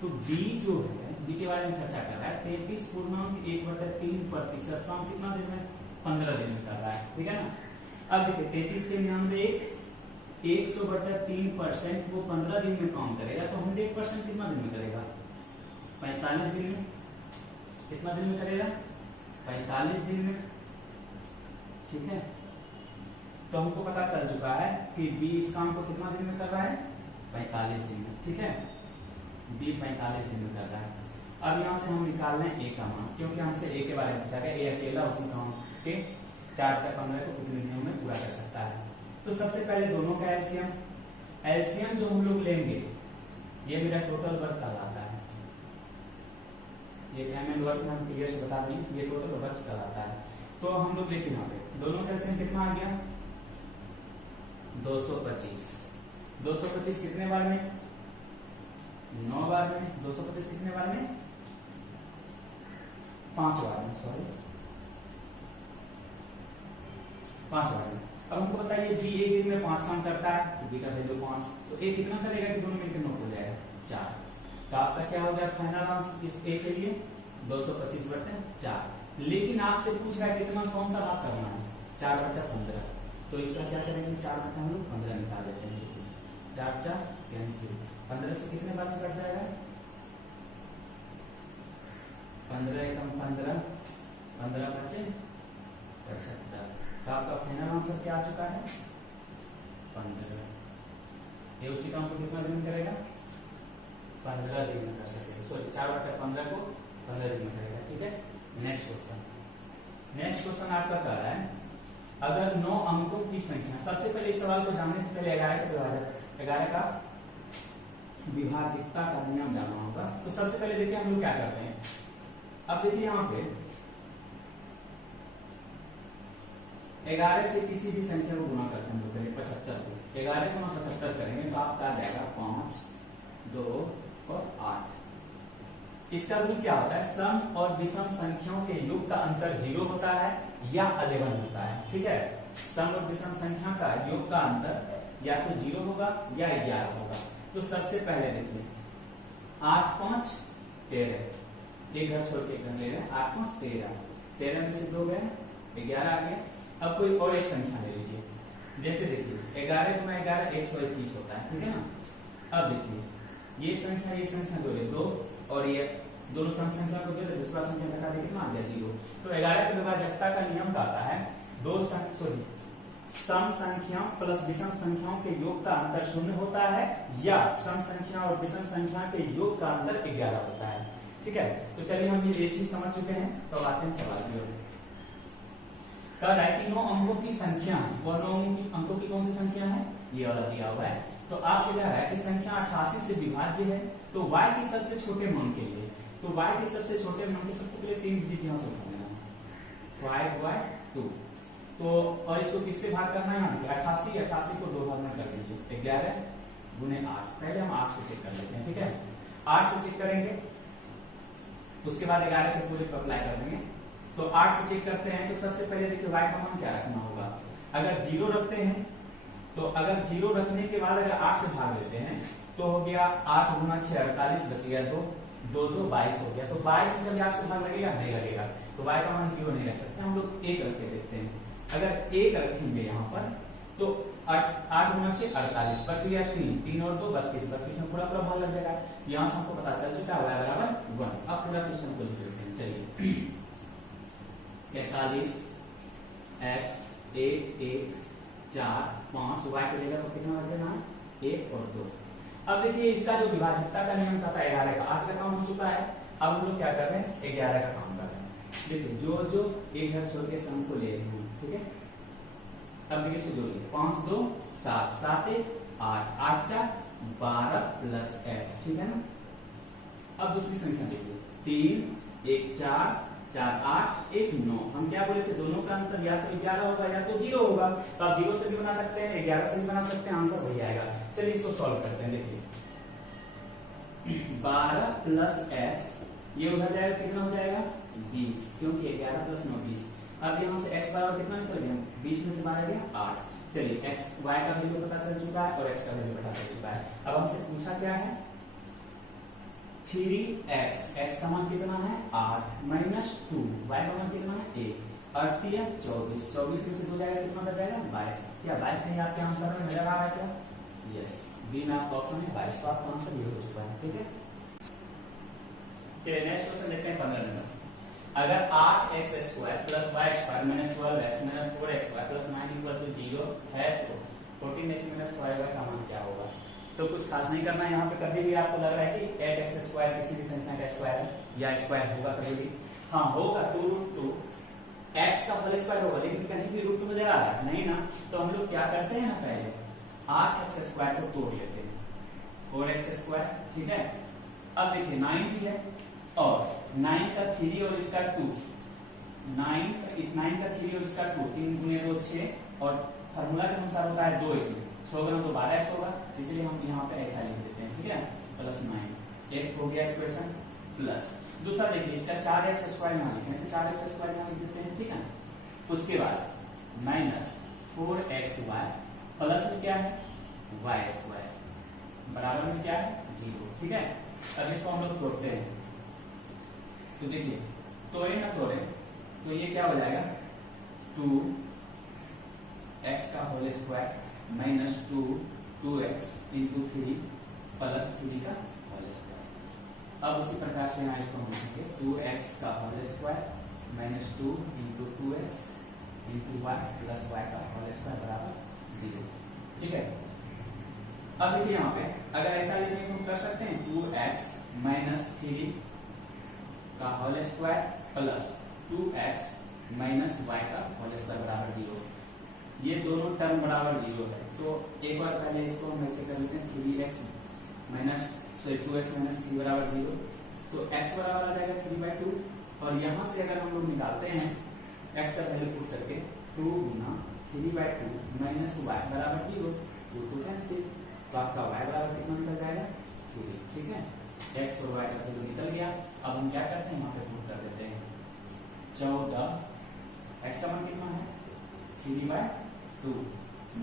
तो बी जो है बी के बारे में चर्चा कर रहा है 33.1/3% काम कितना दिन में 15 दिन में कर रहा है, ठीक है ना। अब देखिए 33 के 99 100/3% वो 15 दिन में काम करेगा, तो 100% कितना दिन में करेगा 45 दिन में। कितना दिन में करेगा 45 दिन में, ठीक है। तो हमको पता चल चुका है कि बी इस काम को कितना दिन में कर रहा है 45 दिन में, ठीक है। बी 45 दिन में कर रहा है। अब यहां से हम निकाल रहे हैं ए का मान, क्योंकि हमसे ए के बारे में पूछा गया, ए अकेला उसी काम के 4/15 को कितने दिनों में पूरा कर सकता है। तो सबसे पहले दोनों का एलसीएम, एलसीएम जो हम लोग लेंगे ये मेरा टोटल वर्क कहलाता है, ये एम एन वर्क में हम क्लियर से बता देंगे, ये टोटल वर्क कहलाता है। तो हम लोग देखिए यहाँ पे दोनों का एलसीएम कितना आ गया 225, 225 कितने बार में 9 बार में, 225 कितने बार में 5 बार में, सॉरी 5 बार में। अब हमको बताइए बी एक दिन में 5 काम करता है, तो बी का वैल्यू 5, तो ए कितना करेगा कि दोनों मिलकर 9 हो जाएगा 4। तो आपका क्या हो गया फाइनल आंसर इस ए के लिए 225/4। लेकिन आपसे पूछ रहा है कितना कौन सा भाग करना है 4/15। तो इसका क्या करेंगे 4/15 हम लोग 15 निकाल लेते हैं, 4 4 कैंसिल, 15 से कितने बार में कट जाएगा 15 एकम 15, 15 बचे 75। तो आपका फाइनल आंसर क्या आ चुका है 15। ये उसी काम को कितना दिन में करेगा 15 दिन में कर सकेगा, सॉरी 4/15 को 15 दिन में करेगा, ठीक है। नेक्स्ट क्वेश्चन, नेक्स्ट क्वेश्चन आपका कह रहा है अगर 9 अंकों की संख्या, सबसे पहले इस सवाल को जानने से पहले 11 का विभाजिकता का नियम जानना होगा। तो सबसे पहले देखिए हम लोग क्या करते हैं, अब देखिए यहाँ पे 11 से किसी भी संख्या को गुणा करते हैं हम लोग पहले 75 को, 11 को 75 करेंगे तो आपका आ जाएगा 5 2 और 8। इसका रूल क्या होता है सम और विषम संख्याओं के योग का अंतर 0 होता है या 11 होता है, ठीक है। सम और विषम संख्या का योग का अंतर या तो 0 होगा या 11 होगा। तो सबसे पहले देखिए 8 5 13, एक घर छोड़ के एक घर ले रहे हैं, 8 5 13, 13 में से 2 गए 11 आ गए। अब कोई और एक संख्या ले लीजिए, जैसे देखिए 11 गुना 11 121 होता है, ठीक है ना। अब देखिए ये संख्या जोड़े 2 और ये दोनों सम संख्या को जोड़े, दूसरा संख्या घटा दे कितना आ गया 0। तो 11 की विभाज्यता का नियम कहता है सम संख्या प्लस विषम संख्याओं के योग का अंतर 0 होता है या सम संख्या और विषम संख्या के योग का अंतर 11 होता है। ठीक है, तो चलिए हम ये चीज समझ चुके हैं। तो आते हैं सवाल की ओर। कह रहा है कि 9 अंकों की संख्या, और 9 अंकों की कौन सी संख्या है, ये वाला दिया हुआ है। तो आपसे कह रहा है कि संख्या 88 से विभाज्य है, तो y के सबसे छोटे मान के लिए, तो y के सबसे छोटे मान के सबसे पहले 3 डिजिट यहां से उठाना है 5/2। तो और इसको किससे भाग करना है, यहाँ 88 को 2 भाग में कर दीजिए, 11 गुने 8। पहले हम 8 से चेक कर लेते हैं। ठीक है, 8 से चेक करेंगे, उसके बाद 11 से पूरे को अप्लाई कर देंगे। तो 8 से चेक करते हैं, तो सबसे पहले देखिए y का मान क्या रखना होगा। अगर 0 रखते हैं, तो अगर 0 रखने के बाद अगर 8 से भाग देते हैं तो हो गया 8 गुना 6 48, बच गया 2 2 2 22 हो गया। तो 22 से जब 8 से भाग लगेगा नहीं लगेगा, तो y का मान 0 नहीं रख सकते, हम लोग 1 रख के देखते हैं। अगर 1 रखेंगे यहाँ पर तो 8 गुना 6 48, बच गया 3 और 2 32 में पूरा भाग लग जाएगा। यहाँ से हमको पता चल चुका है y बराबर 1। अब पूरा सिस्टम को लिख लेते हैं। चलिए 41 x 1 1 4 5, y की जगह पर कितना बचेगा 1 और 2। अब देखिए इसका जो विभाज्यता का नियम था 11 का, 8 का काम हो चुका है। अब हम लोग क्या कर रहे हैं, 11 का काम कर रहे हैं। देखिए जो एक घर छोड़ के सम को ले रहे हैं। ठीक है, अब देखिए इसको जोड़िए, 5 2 7 7 1 8 8 4 12 प्लस x। ठीक है ना। अब दूसरी संख्या देखिए, 3 1 4 4 8 1 9। हम क्या बोले थे, दोनों का अंतर या तो 11 होगा या तो 0 होगा। तो आप 0 से भी बना सकते हैं, 11 से भी बना सकते हैं, आंसर वही आएगा। चलिए इसको सॉल्व करते हैं। देखिए 12 प्लस x, ये उधर जाएगा कितना हो जाएगा 20, क्योंकि 11 प्लस 9 20। अब यहाँ से x बराबर कितना निकल गया, 20 में से 12 गया 8। चलिए x y का वैल्यू पता चल चुका है और x का वैल्यू पता चल चुका है। अब हमसे पूछा क्या है, 3x, x का मान कितना है 8 माइनस 2, y का मान कितना है 1, 8 या 24, 24 में से 2 जाएगा कितना बच जाएगा 22। क्या 22 नहीं आपके आंसर में नजर आ रहा है क्या, यस, बी में आपका ऑप्शन है 22। तो आपका आंसर ये हो चुका है। ठीक है, चलिए नेक्स्ट क्वेश्चन देखते हैं 15 नंबर। अगर 8x square plus y square minus 12x minus 4x plus 9 equal to 0 है, तो 14x माइनस 5y का मान क्या होगा। तो कुछ खास नहीं करना है यहाँ पे। कभी भी आपको लग रहा है कि 8x स्क्वायर किसी भी संख्या का स्क्वायर है या स्क्वायर होगा, कभी भी हाँ होगा 2√2 x का होल स्क्वायर होगा, लेकिन कहीं भी रूट में आ रहा है नहीं ना। तो हम लोग क्या करते हैं ना, पहले 8x स्क्वायर को तोड़ लेते हैं, 4x स्क्वायर। ठीक है, अब देखिए 9 भी है और 9 का 3 और इसका 2, 9 का 3 और इसका 2, 3 गुने 2 6, और फार्मूला के अनुसार होता है 2 इसमें 6 गुना 2 12x होगा, इसलिए हम यहाँ पे ऐसा लिख देते हैं। ठीक है, प्लस 9 एक हो गया इक्वेशन। प्लस दूसरा देखिए इसका 4x स्क्वायर यहाँ लिखें, तो 4x स्क्वायर यहाँ लिख देते हैं। ठीक है, उसके बाद माइनस 4xy प्लस में क्या है y स्क्वायर बराबर में क्या है 0। ठीक है, अब इसको हम लोग तोड़ते हैं। तो देखिए तोड़े ना तोड़े तो ये क्या हो जाएगा 2x का whole square minus 2x into 3 plus 3 का होल स्क्वायर। अब उसी प्रकार से यहाँ इसको हम लिखेंगे 2x का whole square minus 2 into 2x into y plus y का होल स्क्वायर बराबर 0। ठीक है, अब देखिए यहाँ पे अगर ऐसा लिखने को हम कर सकते हैं 2x माइनस 3 का whole square plus 2x minus y का होल स्क्वायर बराबर 0। ये दोनों टर्म बराबर 0 है। तो एक बार पहले इसको हम ऐसे कर लेते हैं 3x माइनस 2x माइनस 3 बराबर 0। तो x बराबर आ जाएगा 3/2, और यहाँ से अगर हम लोग निकालते हैं x का वैल्यू पुट करके 2 गुना 3/2 माइनस y बराबर 0, 2 कैंसिल, तो आपका y बराबर कितना निकल जाएगा 3। ठीक है, x और y का वैल्यू निकल गया। अब हम क्या करते हैं यहाँ पे पुट कर देते हैं 14, x का मान कितना है 3/2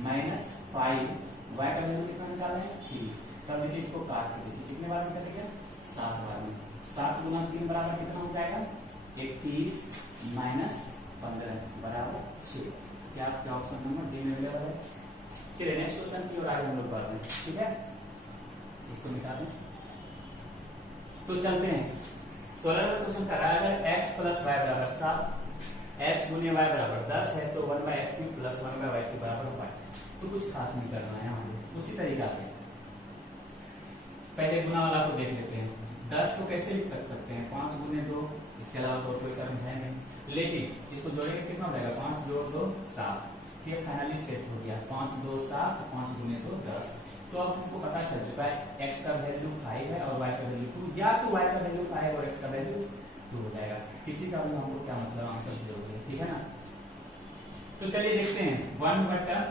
माइनस 5, y का वैल्यू कितना निकाले हैं 3। तब देखिए इसको काट के देखिए कितने बार निकलेगा 7 बार में। 7 गुना 3 बराबर कितना हो जाएगा 31 माइनस 15 बराबर 6। क्या आपका ऑप्शन नंबर डी में अवेलेबल है। चलिए नेक्स्ट क्वेश्चन की ओर आगे हम लोग बढ़ते हैं। ठीक है, इसको निकालें। तो चलते हैं 16 नंबर क्वेश्चन कर रहा है अगर x प्लस वाई बराबर 7, x गुने y बराबर 10 है तो 1/x³ प्लस 1/y³ बराबर y। तो कुछ खास नहीं करना है यहाँ, उसी तरीका से पहले गुना वाला को देख लेते हैं। 10 को कैसे लिख सकते हैं 5 गुने 2, इसके अलावा तो कोई कर्म है नहीं, लेकिन इसको जोड़ेंगे कितना हो जाएगा 5 जोड़ 2 7। ये फाइनली सेट हो गया 5 2 7, 5 गुने 2 10। तो अब हमको पता चल चुका है x का वैल्यू 5 है और y का वैल्यू 2, या तो y का वैल्यू 5 और x का वैल्यू 2 हो जाएगा। किसी का भी हमको क्या मतलब आंसर से हो गया, ठीक है ना। तो चलिए देखते हैं 1/5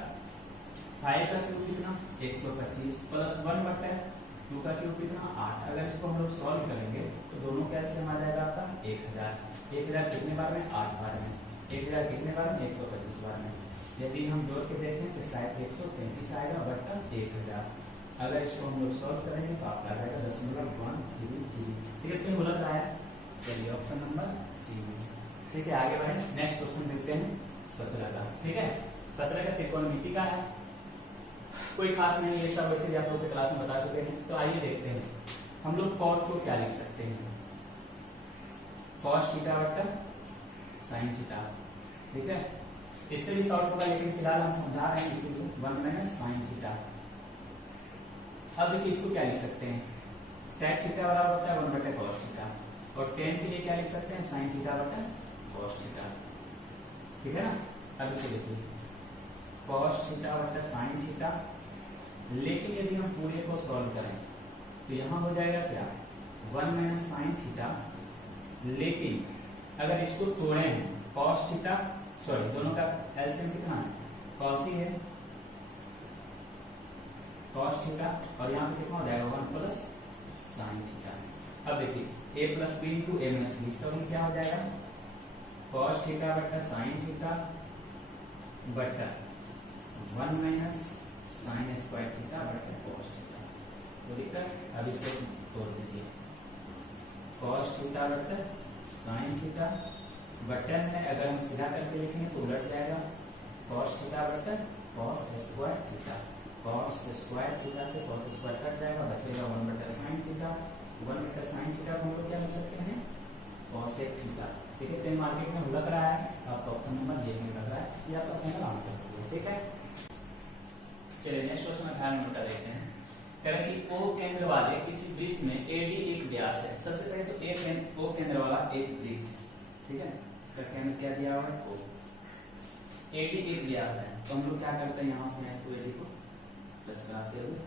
का क्यूब कितना 125 प्लस 1/2 का क्यूब कितना 8। अगर इसको हम लोग सॉल्व करेंगे तो दोनों का एलसीएम आ जाएगा आपका 1000। 1000 कितने बार में 8 बार में, 1000 कितने बार में 125 बार में। यदि हम जोड़ के देखें तो शायद 133 आएगा बटा 1000। अगर इसको हम लोग सॉल्व करेंगे तो आपका आ जाएगा 0.133। ठीक है, क्यों गलत आया। चलिए ऑप्शन नंबर सी में, ठीक है। आगे बढ़े, नेक्स्ट क्वेश्चन देखते हैं 17 का। ठीक है, 17 का त्रिकोणमिति का है, कोई खास नहीं, ये सब वैसे भी आप लोगों के क्लास में बता चुके हैं। तो आइए देखते हैं हम लोग कॉट को क्या लिख सकते हैं, cos थीटा बटा sin थीटा। ठीक है, इससे भी सॉल्व होगा, लेकिन फिलहाल हम समझा रहे हैं इसीलिए 1 - sin थीटा। अब देखिए इसको क्या लिख सकते हैं, sec थीटा बराबर होता है 1/cos थीटा, और tan के लिए क्या लिख सकते हैं sin थीटा बटा cos थीटा। ठीक है ना। अब इसको देखिए cos थीटा बटा sin थीटा, लेकिन यदि हम पूरे को सॉल्व करें तो यहां हो जाएगा क्या 1 - sin थीटा, लेकिन अगर इसको तोड़ें cos थीटा, सॉरी दोनों का एलसीएम कितना है cos ही है, cos थीटा, और यहाँ पे कितना हो जाएगा 1 प्लस sin थीटा। अब देखिए a plus b into a minus b, इसका क्या हो जाएगा cos थीटा बटा sin थीटा बटा 1 माइनस sin स्क्वायर थीटा बटा cos थीटा। तो दिक्कत, अब इसको तोड़ दीजिए cos थीटा बटा sin थीटा, बटन में अगर हम सीधा करके लिखेंगे तो उलट जाएगा cos थीटा बटा cos square theta. cos square theta से cos स्क्वायर कट जाएगा, बचेगा 1/sin थीटा। 1/sin थीटा को हम लोग क्या लिख सकते हैं cosec थीटा। ठीक है, पेन मार्केट में लग रहा है, आपका ऑप्शन नंबर ये में लग रहा है, ये आपका फाइनल आंसर है। ठीक है, चलिए नेक्स्ट क्वेश्चन 18 नंबर का देखते हैं। कह रहे कि O केंद्र वाले किसी वृत्त में AD एक व्यास है। सबसे पहले तो O केंद्र वाला एक वृत्त, ठीक है, इसका केंद्र क्या दिया हुआ है O, AD एक व्यास है। तो हम लोग क्या करते हैं यहाँ से इसको AD को प्लस कराते हुए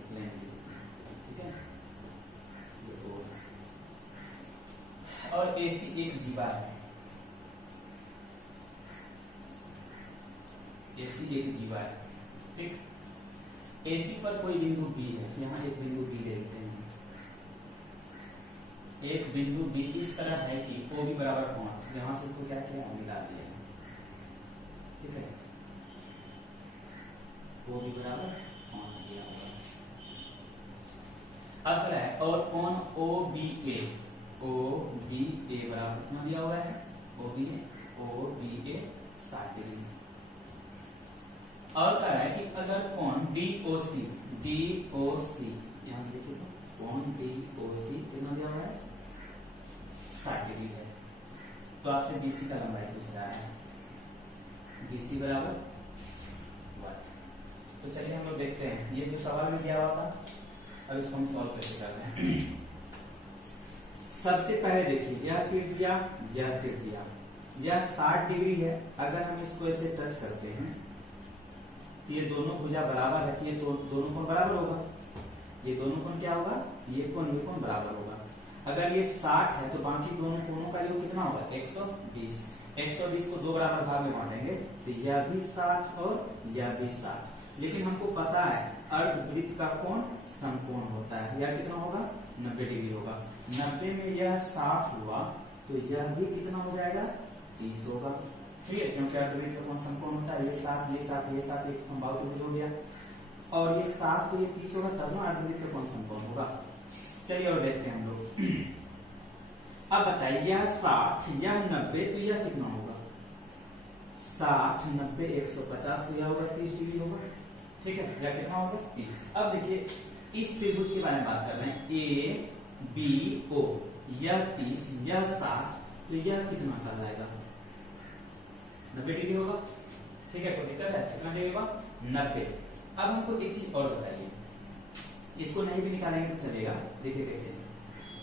एक लाइन खींचते हैं। ठीक है, ये O और AC एक जीवा है, AC एक जीवा है। ठीक, AC पर कोई बिंदु B है, यहाँ एक बिंदु B देखते हैं। एक बिंदु B इस तरह है कि O भी बराबर 5, यहां से इसको क्या किया मिला दिया। ठीक है, O भी बराबर 5 दिया हुआ। अब क्या है, और कोण OBA, OBA बराबर कितना दिया हुआ है OBA 60 डिग्री। और कह रहा है कि अगर कोण DOC यहां से देखिए तो कोण DOC कितना दिया हुआ है 60 डिग्री है। तो आपसे BC का लंबाई पूछ रहा है, BC बराबर 1। तो चलिए हम लोग देखते हैं, ये जो सवाल में दिया हुआ था, अब इसको हम सॉल्व कैसे कर रहे हैं। सबसे पहले देखिए यह त्रिज्या, यह 60 डिग्री है। अगर हम इसको ऐसे टच करते हैं तो ये दोनों भुजा बराबर है, तो ये दोनों कोण बराबर होगा। ये दोनों कोण क्या होगा, ये कोण बराबर होगा। अगर ये 60 है तो बाकी दोनों कोणों का योग कितना होगा 120। 120 को दो बराबर भाग में बांटेंगे तो यह भी 60 और यह भी 60। लेकिन हमको पता है अर्धवृत्त का कोण समकोण होता है, यह कितना होगा 90 डिग्री होगा। 90 में यह 60 हुआ तो यह भी कितना हो जाएगा 30 होगा। ठीक है, क्योंकि अर्धवृत्त का कोण समकोण होता है। ये 7 एक समबाहु त्रिभुज हो गया, और ये 7 तो ये 30 होगा, तब ना अर्धवृत्त का कोण समकोण होगा। चलिए और देखते हैं हम लोग। अब बताइए यह 60 यह 90 तो यह कितना होगा 60 90 150 तो यह होगा 30 डिग्री होगा। ठीक है, यह कितना होगा 30। अब देखिए इस त्रिभुज के बारे में बात कर रहे हैं, BO, यह 30, यह 60, तो यह कितना कहलाएगा? 90 डिग्री होगा। ठीक है, कोई दिक्कत है? कितना डिग्री होगा? 90। अब हमको एक चीज और बताइए, इसको नहीं भी निकालेंगे तो चलेगा। देखिए कैसे,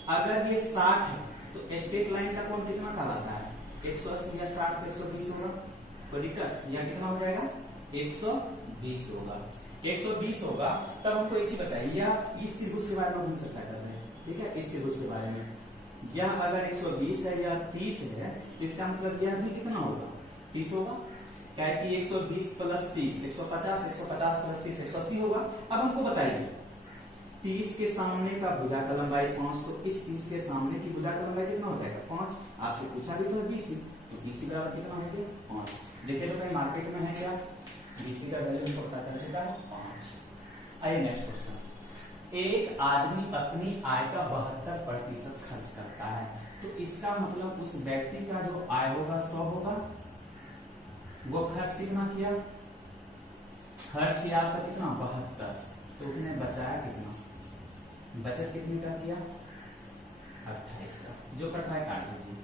अगर ये 60 है तो स्ट्रेट लाइन का कोण कितना कहलाता है? 180 या 60 पे 120 होगा। कोई दिक्कत? यहाँ कितना हो जाएगा? 120 होगा। 120 होगा। तब हमको एक चीज बताइए, या इस त्रिभुज के बारे में हम चर्चा कर रहे हैं, ठीक है, इस त्रिभुज के बारे में। यह अगर 120 है या 30 है, इसका मतलब यह भी कितना होगा? 30 होगा। क्या है कि 120 प्लस 30 150, 150 प्लस 30 180 होगा। अब हमको बताइए 30 के सामने का भुजा का लंबाई 5, तो इस 30 के सामने की भुजा का लंबाई कितना हो जाएगा? 5। आपसे पूछा भी तो है BC, तो BC बराबर कितना हो गया? 5। देखिए तो भाई मार्केट में है क्या? BC का वैल्यू हमको पता चल चुका है 5। आइए नेक्स्ट क्वेश्चन। एक आदमी अपनी आय का 72% खर्च करता है, तो इसका मतलब उस व्यक्ति का जो आय होगा 100 होगा। वो खर्च कितना किया? खर्च किया आपका कितना? 72। तो उसने बचाया कितना? बचत कितनी का किया? 28 का। जो कट रहा है काट दीजिए।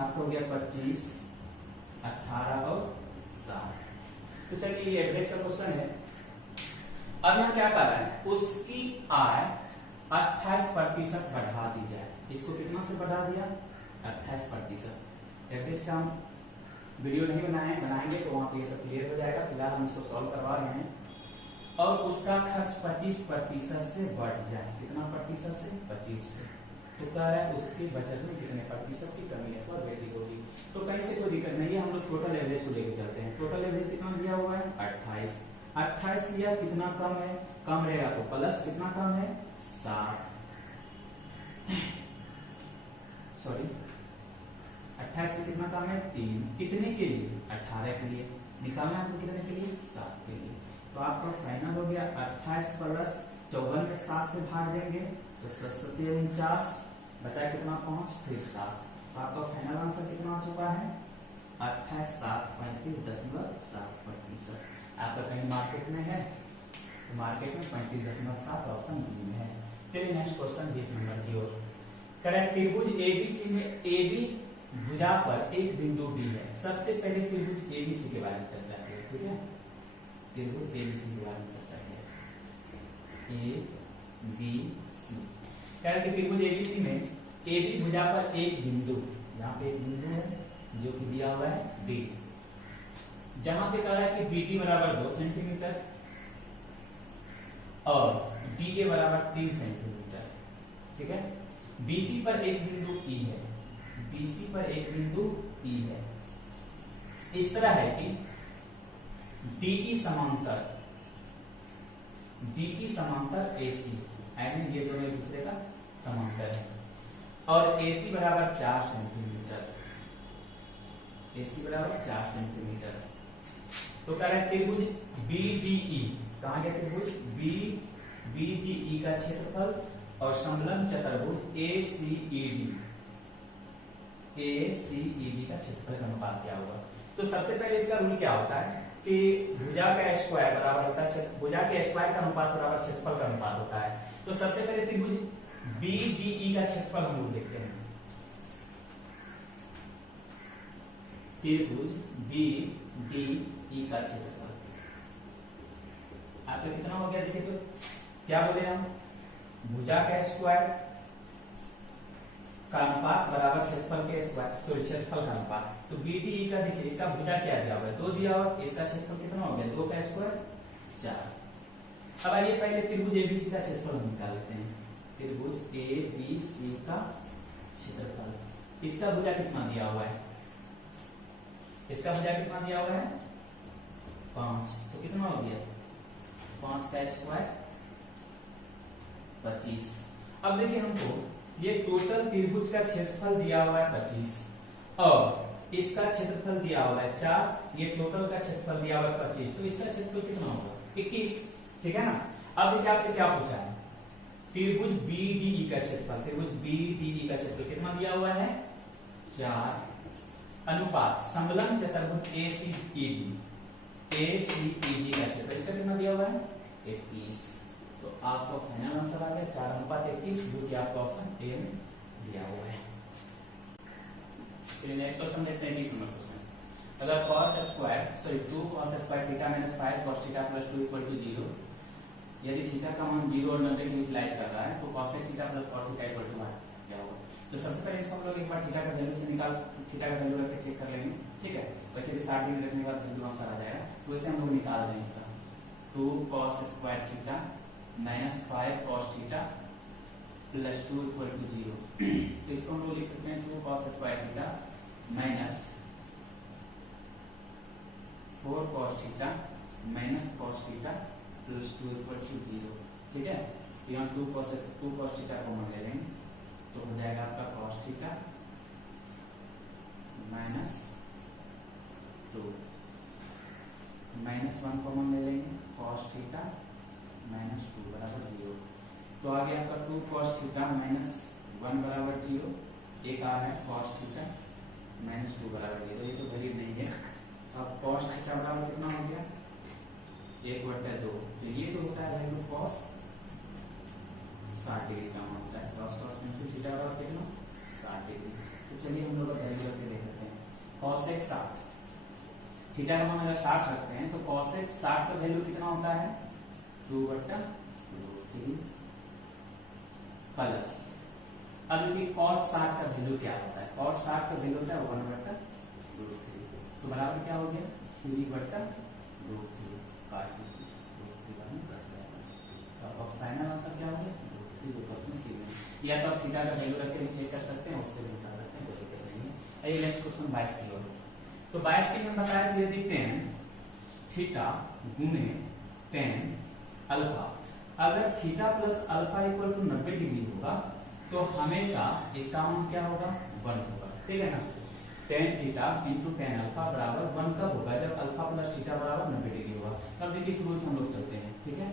आपको हो गया 25, 18 और 7। तो चलिए ये एवरेज का क्वेश्चन है। अब यहाँ क्या कर रहा है? उसकी आय 28% बढ़ा दी जाए। इसको कितना से बढ़ा दिया? 28%। एवरेज का हम वीडियो नहीं बनाएंगे तो वहां पे ये सब क्लियर हो जाएगा। फिलहाल हम इसको सॉल्व करवा रहे हैं। और उसका खर्च 25% से बढ़ जाए। कितना प्रतिशत से? 25 से। तो कह रहा है उसकी बचत में कितने प्रतिशत की कमी है, तो वृद्धि होगी। तो कहीं से कोई दिक्कत नहीं है, हम लोग टोटल एवरेज को लेके चलते हैं। टोटल एवरेज कितना दिया हुआ है? 28। 28 या कितना कम है? कम रहेगा तो प्लस कितना कम है? 7। सॉरी, 28 से कितना कम है? 3। कितने के लिए? 18 के लिए। निकालना है कितने के लिए? 7 के लिए। तो आपका फाइनल हो गया 28 प्लस 54 में 7 से भाग देंगे तो 7 49, बचा कितना? 5, फिर 7। तो आपका फाइनल आंसर कितना आ चुका है? 28, 7, 35.7%। आपका कहीं मार्केट में है तो मार्केट में 35.7 ऑप्शन बी में है। चलिए नेक्स्ट क्वेश्चन 20 नंबर की ओर। करेक्ट, त्रिभुज ABC में AB भुजा पर एक बिंदु D है। सबसे पहले त्रिभुज ABC के बारे में चर्चा करें, ठीक है? त्रिभुज ABC के बारे में चर्चा करें। ABC करेक्ट, त्रिभुज ABC में AB भुजा पर एक बिंदु, यहाँ पे एक बिंदु है जो कि दिया हुआ है D, जहां पे कह रहा है कि BD बराबर 2 सेंटीमीटर और DA बराबर 3 सेंटीमीटर, ठीक है? BC पर एक बिंदु E है, BC पर एक बिंदु E है। इस तरह है कि DE समांतर AC, आई मीन ये दोनों एक दूसरे का समांतर है। और AC बराबर 4 सेंटीमीटर, AC बराबर 4 सेंटीमीटर। तो कह रहा है त्रिभुज BDE, कहां गया त्रिभुज BDE का क्षेत्रफल और समलंब चतुर्भुज ACED का क्षेत्रफल का अनुपात क्या होगा? तो सबसे पहले इसका रूल क्या होता है कि भुजा का स्क्वायर बराबर होता है, भुजा के स्क्वायर का अनुपात बराबर क्षेत्रफल का अनुपात होता है। तो सबसे पहले त्रिभुज BDE का क्षेत्रफल हम लोग देखते हैं। त्रिभुज BDE का क्षेत्रफल आपका कितना हो गया? देखिए तो क्या बोले हम? भुजा का स्क्वायर का अनुपात बराबर क्षेत्रफल के स्क्वायर, सॉरी क्षेत्रफल का अनुपात। तो BDE का देखिए, इसका भुजा क्या दिया हुआ है? 2 दिया हुआ, इसका क्षेत्रफल कितना हो गया? 2 का स्क्वायर 4। अब आइए पहले त्रिभुज ABC का क्षेत्रफल हम निकाल लेते हैं। त्रिभुज ABC का क्षेत्रफल, इसका भुजा कितना दिया हुआ है? इसका भुजा कितना दिया हुआ है? 5। तो कितना हो गया? 5 का स्क्वायर 25। अब देखिए हमको ये टोटल त्रिभुज का क्षेत्रफल दिया हुआ है 25 और इसका क्षेत्रफल दिया हुआ है 4, ये टोटल का क्षेत्रफल दिया हुआ है 25, तो इसका क्षेत्रफल कितना होगा? 21, ठीक है ना? अब देखिए आपसे क्या पूछा है? त्रिभुज BDE का क्षेत्रफल, त्रिभुज BDE का क्षेत्रफल कितना दिया हुआ है? 4 अनुपात समलंब चतुर्भुज ACED का क्षेत्रफल, इसका कितना दिया हुआ है? 21। तो आपका फाइनल आंसर आ गया 4:21, जो कि आपका ऑप्शन ए में दिया हुआ है। चलिए नेक्स्ट क्वेश्चन देखते हैं 20 नंबर क्वेश्चन। अगर cos square 2 cos square theta minus 5 cos theta plus 2 equal to 0, यदि थीटा का मान 0 और 90 के बीच लाइज कर रहा है तो cos theta plus cos theta equal to 1 क्या होगा? तो सबसे पहले इसको हम लोग एक बार थीटा का वैल्यू से निकाल थीटा का वैल्यू रख के चेक कर लेंगे, ठीक है। वैसे भी 60 डिग्री रखने के बाद वैल्यू आंसर आ जाएगा, तो इसे हम लोग निकाल दें इसका 2 cos square theta minus 5 cos theta plus 2 equal to 0। तो इसको हम लोग लिख सकते हैं 2 cos square theta minus 4 cos theta minus cos theta plus 2 equal to 0, ठीक है। यहाँ 2 cos थीटा कॉमन ले लेंगे तो हो जाएगा आपका cos theta minus 2 minus 1 common ले लेंगे cos थीटा माइनस 2 बराबर 0। तो आ गया आपका 2 cos थीटा माइनस 1 बराबर 0, एक आ रहा है cos थीटा माइनस 2 बराबर 0, ये तो वैल्यू नहीं है। अब cos थीटा बराबर कितना हो गया 1/2, तो ये तो होता है वैल्यू cos 60 डिग्री का होता है, cos में से थीटा बराबर कितना 60 डिग्री। तो चलिए हम लोग वैल्यू करके देख लेते हैं। cos x 60, थीटा का मान अगर 60 रखते हैं तो cos x 60 का वैल्यू कितना होता है 2/√3 प्लस, अब देखिए cot 60 का वैल्यू क्या होता है, cot 60 का वैल्यू होता है 1/√3, तो बराबर क्या हो गया 3/√3 काट √3 कट जाएगा। तो आपका फाइनल आंसर क्या हो गया √3। या तो आप थीटा का वैल्यू रख के चेक कर सकते हैं, उससे भी निकाल सकते हैं, कोई दिक्कत नहीं है। आइए नेक्स्ट क्वेश्चन 22 की ओर। तो 22 के में बताया कि यदि tan थीटा गुने tan अल्फा, अगर theta plus alpha equal to 90 degree होगा तो हमेशा इसका मान क्या होगा 1 होगा, ठीक है ना। tan theta into tan alpha बराबर 1 कब होगा जब अल्फा प्लस थीटा बराबर 90 डिग्री होगा। तब देखिए इस रूल से हम लोग चलते हैं, ठीक है।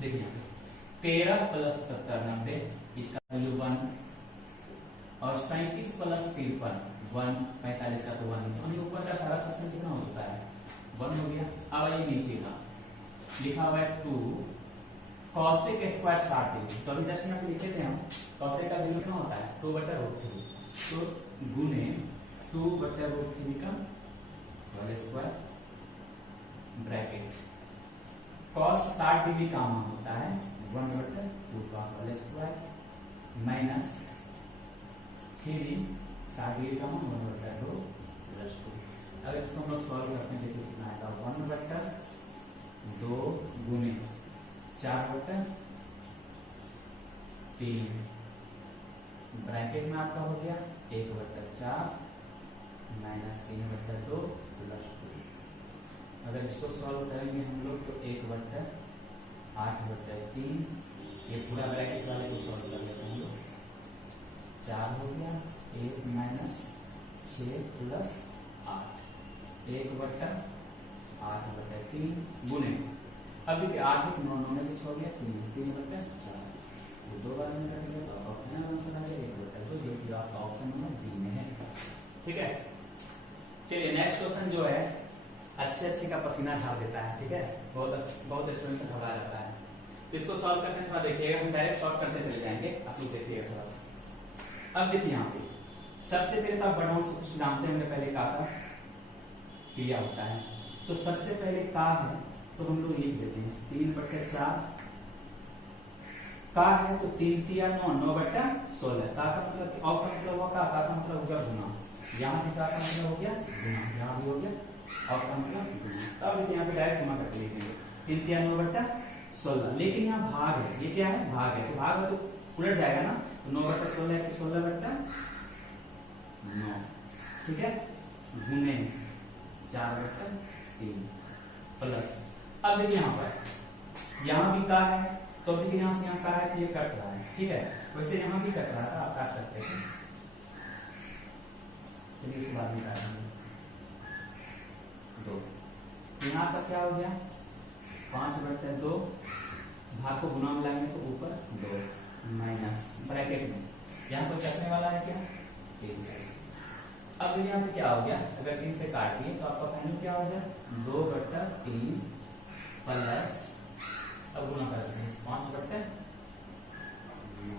देखिए 13 प्लस 70 90, इसका वैल्यू 1, और 37 प्लस 53 1, 45 का तो 1, तो ऊपर का सारा सेक्शन कितना हो चुका है 1 हो गया। अब आइए नीचे का लिखा हुआ है 2 cosec स्क्वायर 60 डिग्री, तो अभी जस्ट यहाँ पे लिखे थे हम cosec का वैल्यू कितना होता है 2/√3, तो गुने 2/√3 का whole square bracket cos 60 degree का मान होता है 1/2 का होल स्क्वायर माइनस 3 60 डिग्री का मान 1/2 प्लस 2। अगर इसको हम लोग सॉल्व करते हैं देखिए कितना आएगा 1/2 गुने 4/3 ब्रैकेट में आपका हो गया 1/4 माइनस 3/2 प्लस 2। अगर इसको सॉल्व करेंगे हम लोग तो 1/8/3, ये पूरा ब्रैकेट वाले को सॉल्व कर लेते हैं हम लोग, 4 हो गया 1 माइनस 6 प्लस 8, 1/8/3 गुने, अब देखिए 8 1 9 9 में से 6 हो गया 3/4, वो 2 बार में कटेगा तो ऑप्शन आंसर आ जाएगा 1/2, जो कि आपका ऑप्शन नंबर बी में है, ठीक है। चलिए नेक्स्ट क्वेश्चन जो है अच्छे का पसीना ढाल देता है, ठीक है, बहुत स्टूडेंट से घबरा जाता है। इसको सॉल्व करते हैं, थोड़ा देखिएगा, हम डायरेक्ट सॉल्व करते चले जाएंगे, आप लोग देखिएगा थोड़ा सा। अब देखिए यहाँ पे सबसे पहले तो आप बड़ा से कुछ जानते होंगे, पहले का क्रिया होता है, तो सबसे पहले का है तो हम लोग लिख देते हैं 3/4, का है तो 3 3 9 9/16, का मतलब और का मतलब हुआ का मतलब हो गया गुना, यहाँ भी का मतलब हो गया गुना, यहाँ भी हो गया और का मतलब गुना। अब देखिए यहाँ पे डायरेक्ट गुना करके लिखेंगे 3 3 9/16, लेकिन यहाँ भाग है, ये क्या है भाग है, तो भाग है तो उलट जाएगा ना, तो 9/16 है कि 16/9, ठीक है, गुने 4/3 प्लस। अब देखिए यहाँ पर यहाँ भी का है तो देखिए यहाँ से यहाँ का है तो ये कट रहा है, ठीक है, वैसे यहाँ भी कट रहा था, आप काट सकते हैं, चलिए इसके बाद में काटेंगे 2, यहाँ पर क्या हो गया 5/2, भाग को गुना में लाएंगे तो ऊपर 2 माइनस ब्रैकेट में यहाँ पर कटने वाला है क्या 3 से। अब यहाँ पे क्या हो गया, अगर 3 से काट दिए तो आपका फाइनल क्या हो गया 2/3 प्लस अब गुना कर देंगे 5 बटे 9,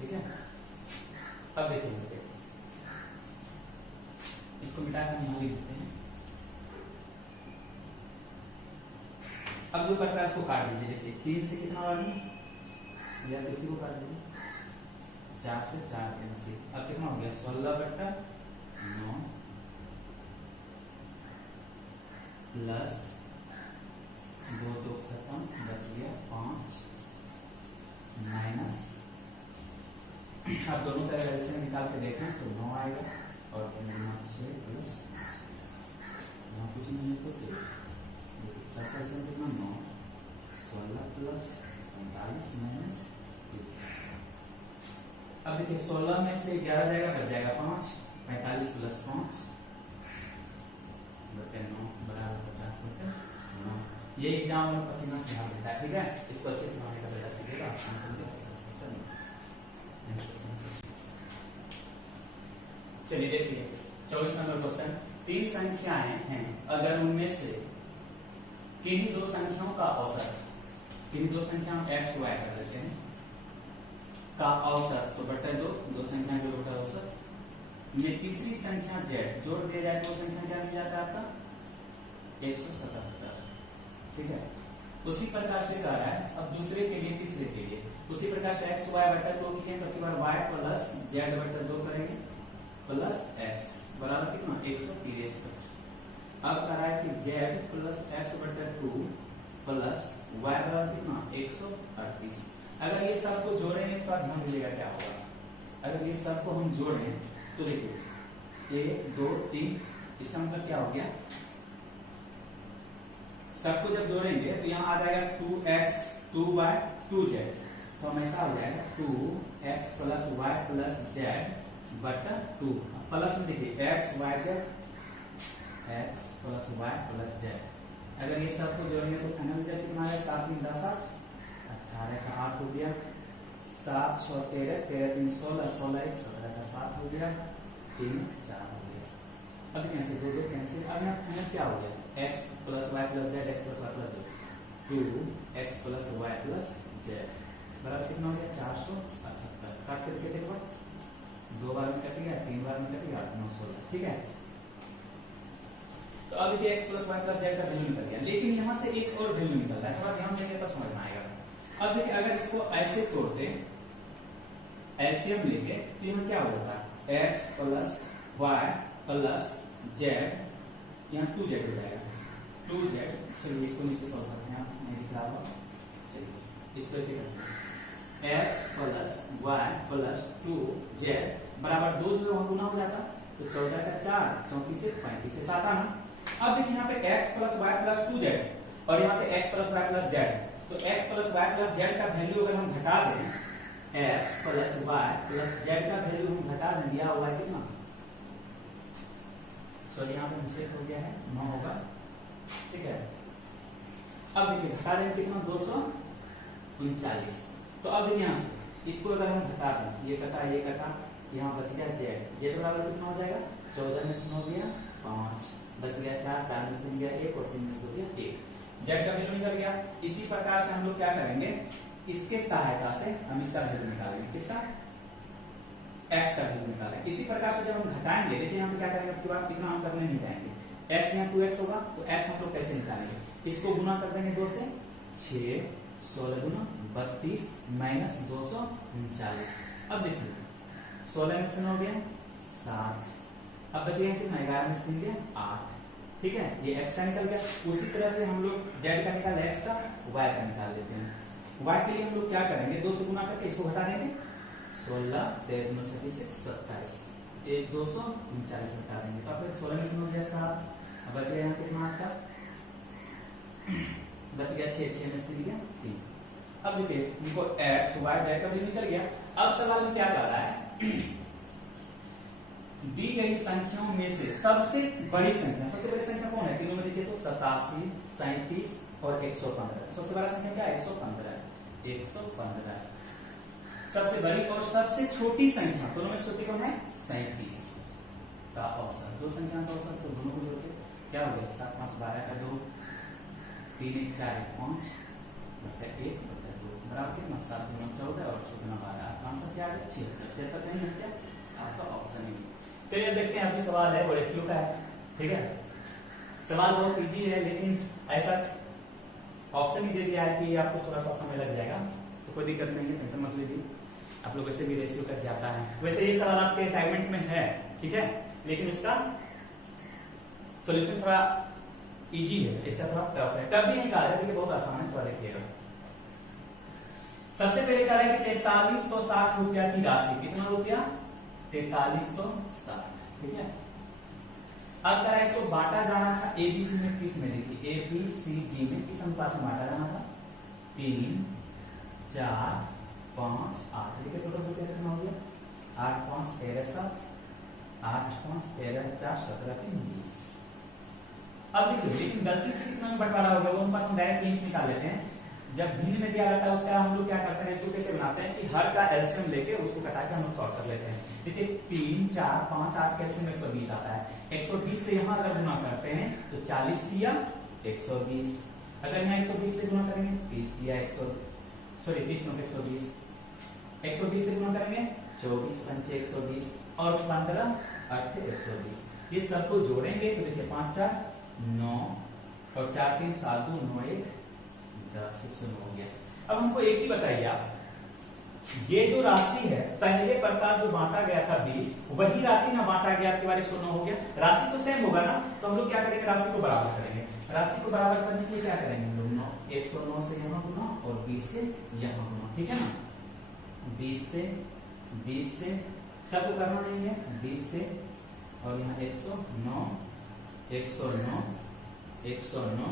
ठीक है। अब देखिए इसको मिटाकर हम यहाँ लिख देते हैं। अब जो कट रहा है उसको काट दीजिए। देखिए 3 से कितना बार या तो इसी को काट दीजिए, 4 से 4 के नसीब। अब कितना हो गया 16 बटा 9 प्लस 2 2 खत्म, बच गया 5 माइनस। अब दोनों का अगर इससे निकाल के देखें तो 9 आएगा और 6 प्लस 9 कुछ नहीं है तो 7 कितना 9 16 प्लस 45 माइनस। अब देखिए 16 में से 11 जाएगा, बच जाएगा 5, 45 प्लस 5 बटे 9 बराबर 50 बटे 9। ये एग्जाम में पसीना से हाथ देता है, ठीक है। इसको अच्छे से बनाने का प्रयास कीजिएगा। चलिए देखिए 24 नंबर क्वेश्चन। 3 संख्याएं हैं, अगर उनमें से किन्हीं 2 संख्याओं का औसत, किन्हीं 2 संख्याओं x y कर लेते हैं का औसत, तो बटे 2 संख्या जो बटा औसत में तीसरी संख्या z जोड़ दिया जाए तो संख्या क्या मिल जाता है आपका 177, ठीक है। उसी प्रकार से कह रहा है अब दूसरे के लिए, तीसरे के लिए उसी प्रकार से x y बटा 2 किए तो बार y प्लस z बटा 2 करेंगे प्लस x बराबर कितना 163। अब कह रहा है कि z प्लस x बटा 2 प्लस y बराबर कितना 138। अगर ये सब को जोड़ेंगे तो ध्यान दीजिएगा क्या होगा। अगर ये सब को हम जोड़ें तो देखिए 1 2 3, इसका मतलब क्या हो गया, सबको जब जोड़ेंगे तो यहाँ आ जाएगा 2x 2y 2z, तो हमेशा हो जाएगा 2x plus y plus z बटा 2 प्लस में देखिए x y z x plus y plus z। अगर ये सब को जोड़ेंगे तो फाइनल रिजल्ट कितना आएगा 7 3 10 18 का 8 हो गया, 7 6 13 13 3 16 16 1 17 का 7 हो गया, 3 4 हो गया। अब कैसे 2 2 कैंसिल। अब यहाँ फाइनल क्या हो गया x plus y plus z x plus y plus z 2x plus y plus z बराबर कितना हो गया 478। काट करके देखो 2 बार में कट गया, 3 बार में कट गया 916, ठीक है। तो अब देखिए x plus y plus z का वैल्यू निकल गया, लेकिन यहाँ से एक और वैल्यू निकल रहा है, थोड़ा ध्यान देंगे तब समझ में आएगा। अब देखिए अगर इसको ऐसे तोड़ते एलसीएम लेंगे तो यहाँ क्या होगा x plus y plus z, यहाँ 2z हो जाएगा 2z। चलिए इसको नीचे सॉल्व करते हैं, नहीं दिख रहा होगा, चलिए इसको ऐसे करते हैं x plus y plus 2z बराबर 2 जो हम गुना हो जाता तो 14 का 4 34 से 35 से 7 आना। अब देखिए यहाँ पे x plus y plus 2z और यहाँ पे x plus y plus z, तो x plus y plus z का वैल्यू अगर हम घटा दें, x plus y plus z का वैल्यू हम घटा दें, दिया हुआ है कितना, सॉरी यहाँ पे मिस्टेक हो गया है 9 होगा, ठीक है। अब देखिए घटा दें कितना 239। तो अब देखिए यहाँ से इसको अगर हम घटा दें, ये कटा यहाँ बच गया z बराबर कितना हो जाएगा 14 में से 9 दिया 5, बच गया 4 4 में से 3 गया 1 और 3 में से 2 दिया 1, z का वैल्यू निकल गया। इसी प्रकार से हम लोग क्या करेंगे, इसके सहायता से हम इसका वैल्यू निकालेंगे, किसका x का वैल्यू निकालेंगे। इसी प्रकार से जब हम घटाएंगे, देखिए हम क्या करेंगे, आपकी बात इतना हम करने नहीं जाएंगे, x यहाँ 2x होगा तो x हम लोग कैसे निकालेंगे, इसको गुना कर देंगे 2 से 6 16 गुना 32 माइनस 239। अब देखिए 16 में से 9 गया 7, अब बचेगा कितना 11 में से 3 गया 8, ठीक है। ये x का निकल गया। उसी तरह से हम लोग z का निकाल x का, y का निकाल लेते हैं। y के लिए हम लोग क्या करेंगे 2 से गुना करके इसको घटा देंगे, 16 13 36 27, 1 239 घटा देंगे तो फिर 16 में से 9 गया 7, अब बच गया यहाँ कितना आपका बच गया 6 6 में से 3 गया 3। अब देखिए इनको x y z का वैल्यू निकल गया। अब सवाल में क्या कर रहा है, दी गई संख्याओं में से सबसे बड़ी संख्या कौन है, तीनों में देखिए तो 87 37 और 115। सबसे बड़ा संख्या क्या है 115। सबसे बड़ी और सबसे छोटी संख्या दोनों में छोटी कौन है 37 का औसत। दो संख्या का औसत तो दोनों को जोड़ के क्या हो गया 7 5 12 का 2 3 1 4 1 5 बटा 1 बटा 2 बराबर कितना 7 गुना 14 और 14 12। आपका आंसर क्या आ गया 76। 76 नहीं है क्या आपका ऑप्शन नहीं। चलिए अब देखते हैं आपकी सवाल है वो रेशियो का है। ठीक है, सवाल बहुत इजी है लेकिन ऐसा ऑप्शन ही दे दिया है कि आपको थोड़ा सा समय लग जाएगा, तो कोई दिक्कत नहीं है, टेंशन मत लीजिए। आप लोग वैसे भी रेशियो करके आता है। वैसे ये सवाल आपके असाइनमेंट में है, ठीक है, लेकिन इसका सॉल्यूशन थोड़ा इजी है, इसका थोड़ा टफ है। टफ भी नहीं कहा है, देखिए बहुत आसान है, थोड़ा देखिएगा। सबसे पहले कहा है कि 4360 रुपया की राशि, कितना रुपया 4360, ठीक है। अब कहा इसको बांटा जाना था एबीसी में, किस में देखिए एबीसीडी में किस अनुपात में बांटा जाना था 3 4 5 8। देखिए टोटल रुपया कितना हो गया 8 5 13 7 8 5 13 4 17 3 20। अब देखिए लेकिन गलती से कितना में बंटवारा होगा वो अनुपात हम डायरेक्ट यहीं से निकाल लेते हैं। जब भिन्न में दिया रहता है उसका हम लोग क्या करते हैं, इसको कैसे बनाते हैं कि हर का एलसीएम लेके उसको घटा के हम लोग सॉल्व कर लेते हैं। देखिए 3 4 5 8 का एलसीएम 120 आता है। 120 से यहाँ अगर गुना करते हैं तो 40 दिया 120, अगर यहाँ 120 से गुना करेंगे 30 दिया 30 120, 120 से गुना करेंगे 24 5 120 और 15 8 120। ये सबको जोड़ेंगे तो देखिए 5 4 9 और 4 3 7 2 9 1 10 109 हो गया। अब हमको एक चीज बताइए आप, ये जो राशि है पहले प्रकार जो बांटा गया था 20, वही राशि ना बांटा गया आपके बार 109 हो गया। राशि तो सेम होगा ना, तो हम लोग क्या करेंगे राशि को बराबर करेंगे। राशि को बराबर करने के लिए क्या करेंगे हम लोग 109 से यहाँ गुना और 20 से यहाँ गुना, ठीक है ना। 20 से सबको करना नहीं है 20 से और यहाँ 109 109 109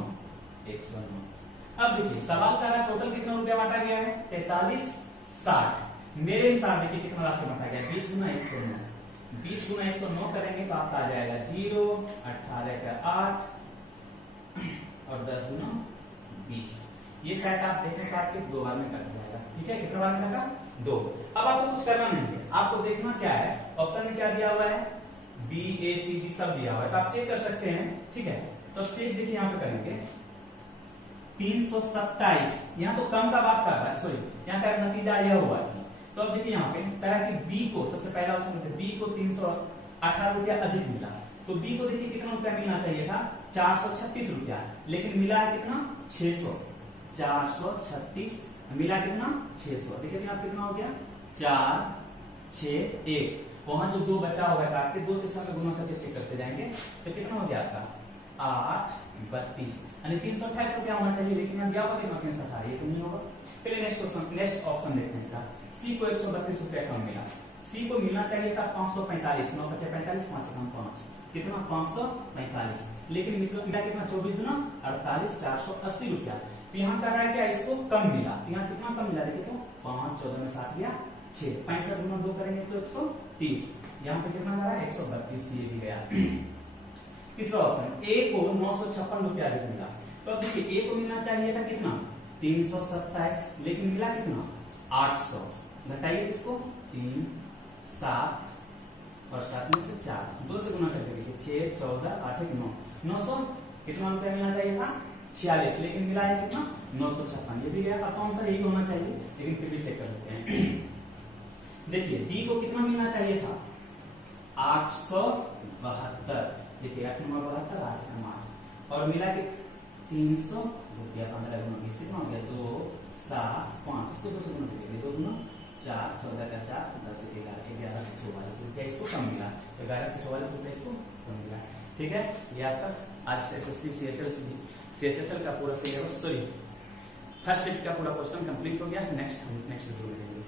109। अब देखिए सवाल का रहा टोटल कितना रुपया बांटा गया है 4360। मेरे अनुसार देखिए कितना राशि बांटा गया 20 गुना 109, 20 गुना 109 करेंगे तो आपका आ जाएगा 0 18 का 8 और 10 गुना 20। ये सेट आप देखें तो आपके 2 बार में कट जाएगा, ठीक है। कितना बार में कटा 2। अब आपको कुछ करना नहीं है, आपको देखना क्या है ऑप्शन में क्या दिया हुआ है बी ए सी डी सब दिया हुआ है, तो आप चेक कर सकते हैं, ठीक है। तो चेक देखिए यहाँ पे करेंगे 327, यहाँ तो कम का बात कर रहा है, सॉरी यहाँ का नतीजा यह हुआ है। तो अब देखिए यहाँ पे कह रहा है कि बी को सबसे पहला ऑप्शन में बी को 318 रुपया अधिक मिला, तो बी को देखिए कितना रुपया मिलना चाहिए था 436 रुपया, लेकिन मिला है कितना 600। 436 मिला कितना 600। देखिए यहाँ कितना हो गया 4 6 1, वहां जो 2 बचा होगा काट के 2 से समय गुना करके चेक करते जाएंगे तो कितना हो गया आपका 8 32, यानी 328 रुपया होना चाहिए, लेकिन यहाँ दिया हुआ कितना 318, ये तो नहीं होगा। चलिए नेक्स्ट क्वेश्चन, नेक्स्ट ऑप्शन देखते हैं इसका। सी को 132 रुपया कम मिला, सी को मिलना चाहिए था 545, 9 बचे 45 5 कम 5 कितना 545, लेकिन मिला कितना 24 गुना 48 480 रुपया। तो यहाँ कह रहा है क्या इसको कम मिला, तो यहाँ कितना कम मिला देखिए तो 5 14 में 7 गया 6, 65 गुना 2 करेंगे तो 130, यहाँ पे कितना आ रहा है 132, ये भी गया। तीसरा ऑप्शन ए को 956 रुपया अधिक मिला, तो अब देखिए ए को मिलना चाहिए था कितना 327, लेकिन मिला कितना 800। घटाइए इसको 3 7 और 7 में से 4 2 से गुना करके देखिए 6 14 8 1 9 900 कितना रुपया मिलना चाहिए था 46, लेकिन मिला है कितना 956, ये भी गया। अब तो आंसर यही होना चाहिए, लेकिन फिर भी चेक कर लेते हैं। देखिए डी को कितना मिलना चाहिए था 872, देखिए 8 नंबर 72 8 नंबर और मिला के 300 रुपया 15 गुना 20 कितना हो गया 2 7 5, इसको 2 से गुना करेंगे 2 गुना 4 14 का 4 10 11 11 से 44 रुपया इसको कम मिला, 11 से 44 रुपया इसको कम मिला, ठीक है। ये आपका आज एसएससी सीएचएसएल का पूरा सिलेबस, सॉरी फर्स्ट शिफ्ट का पूरा क्वेश्चन कंप्लीट हो गया। नेक्स्ट वीडियो में देखेंगे।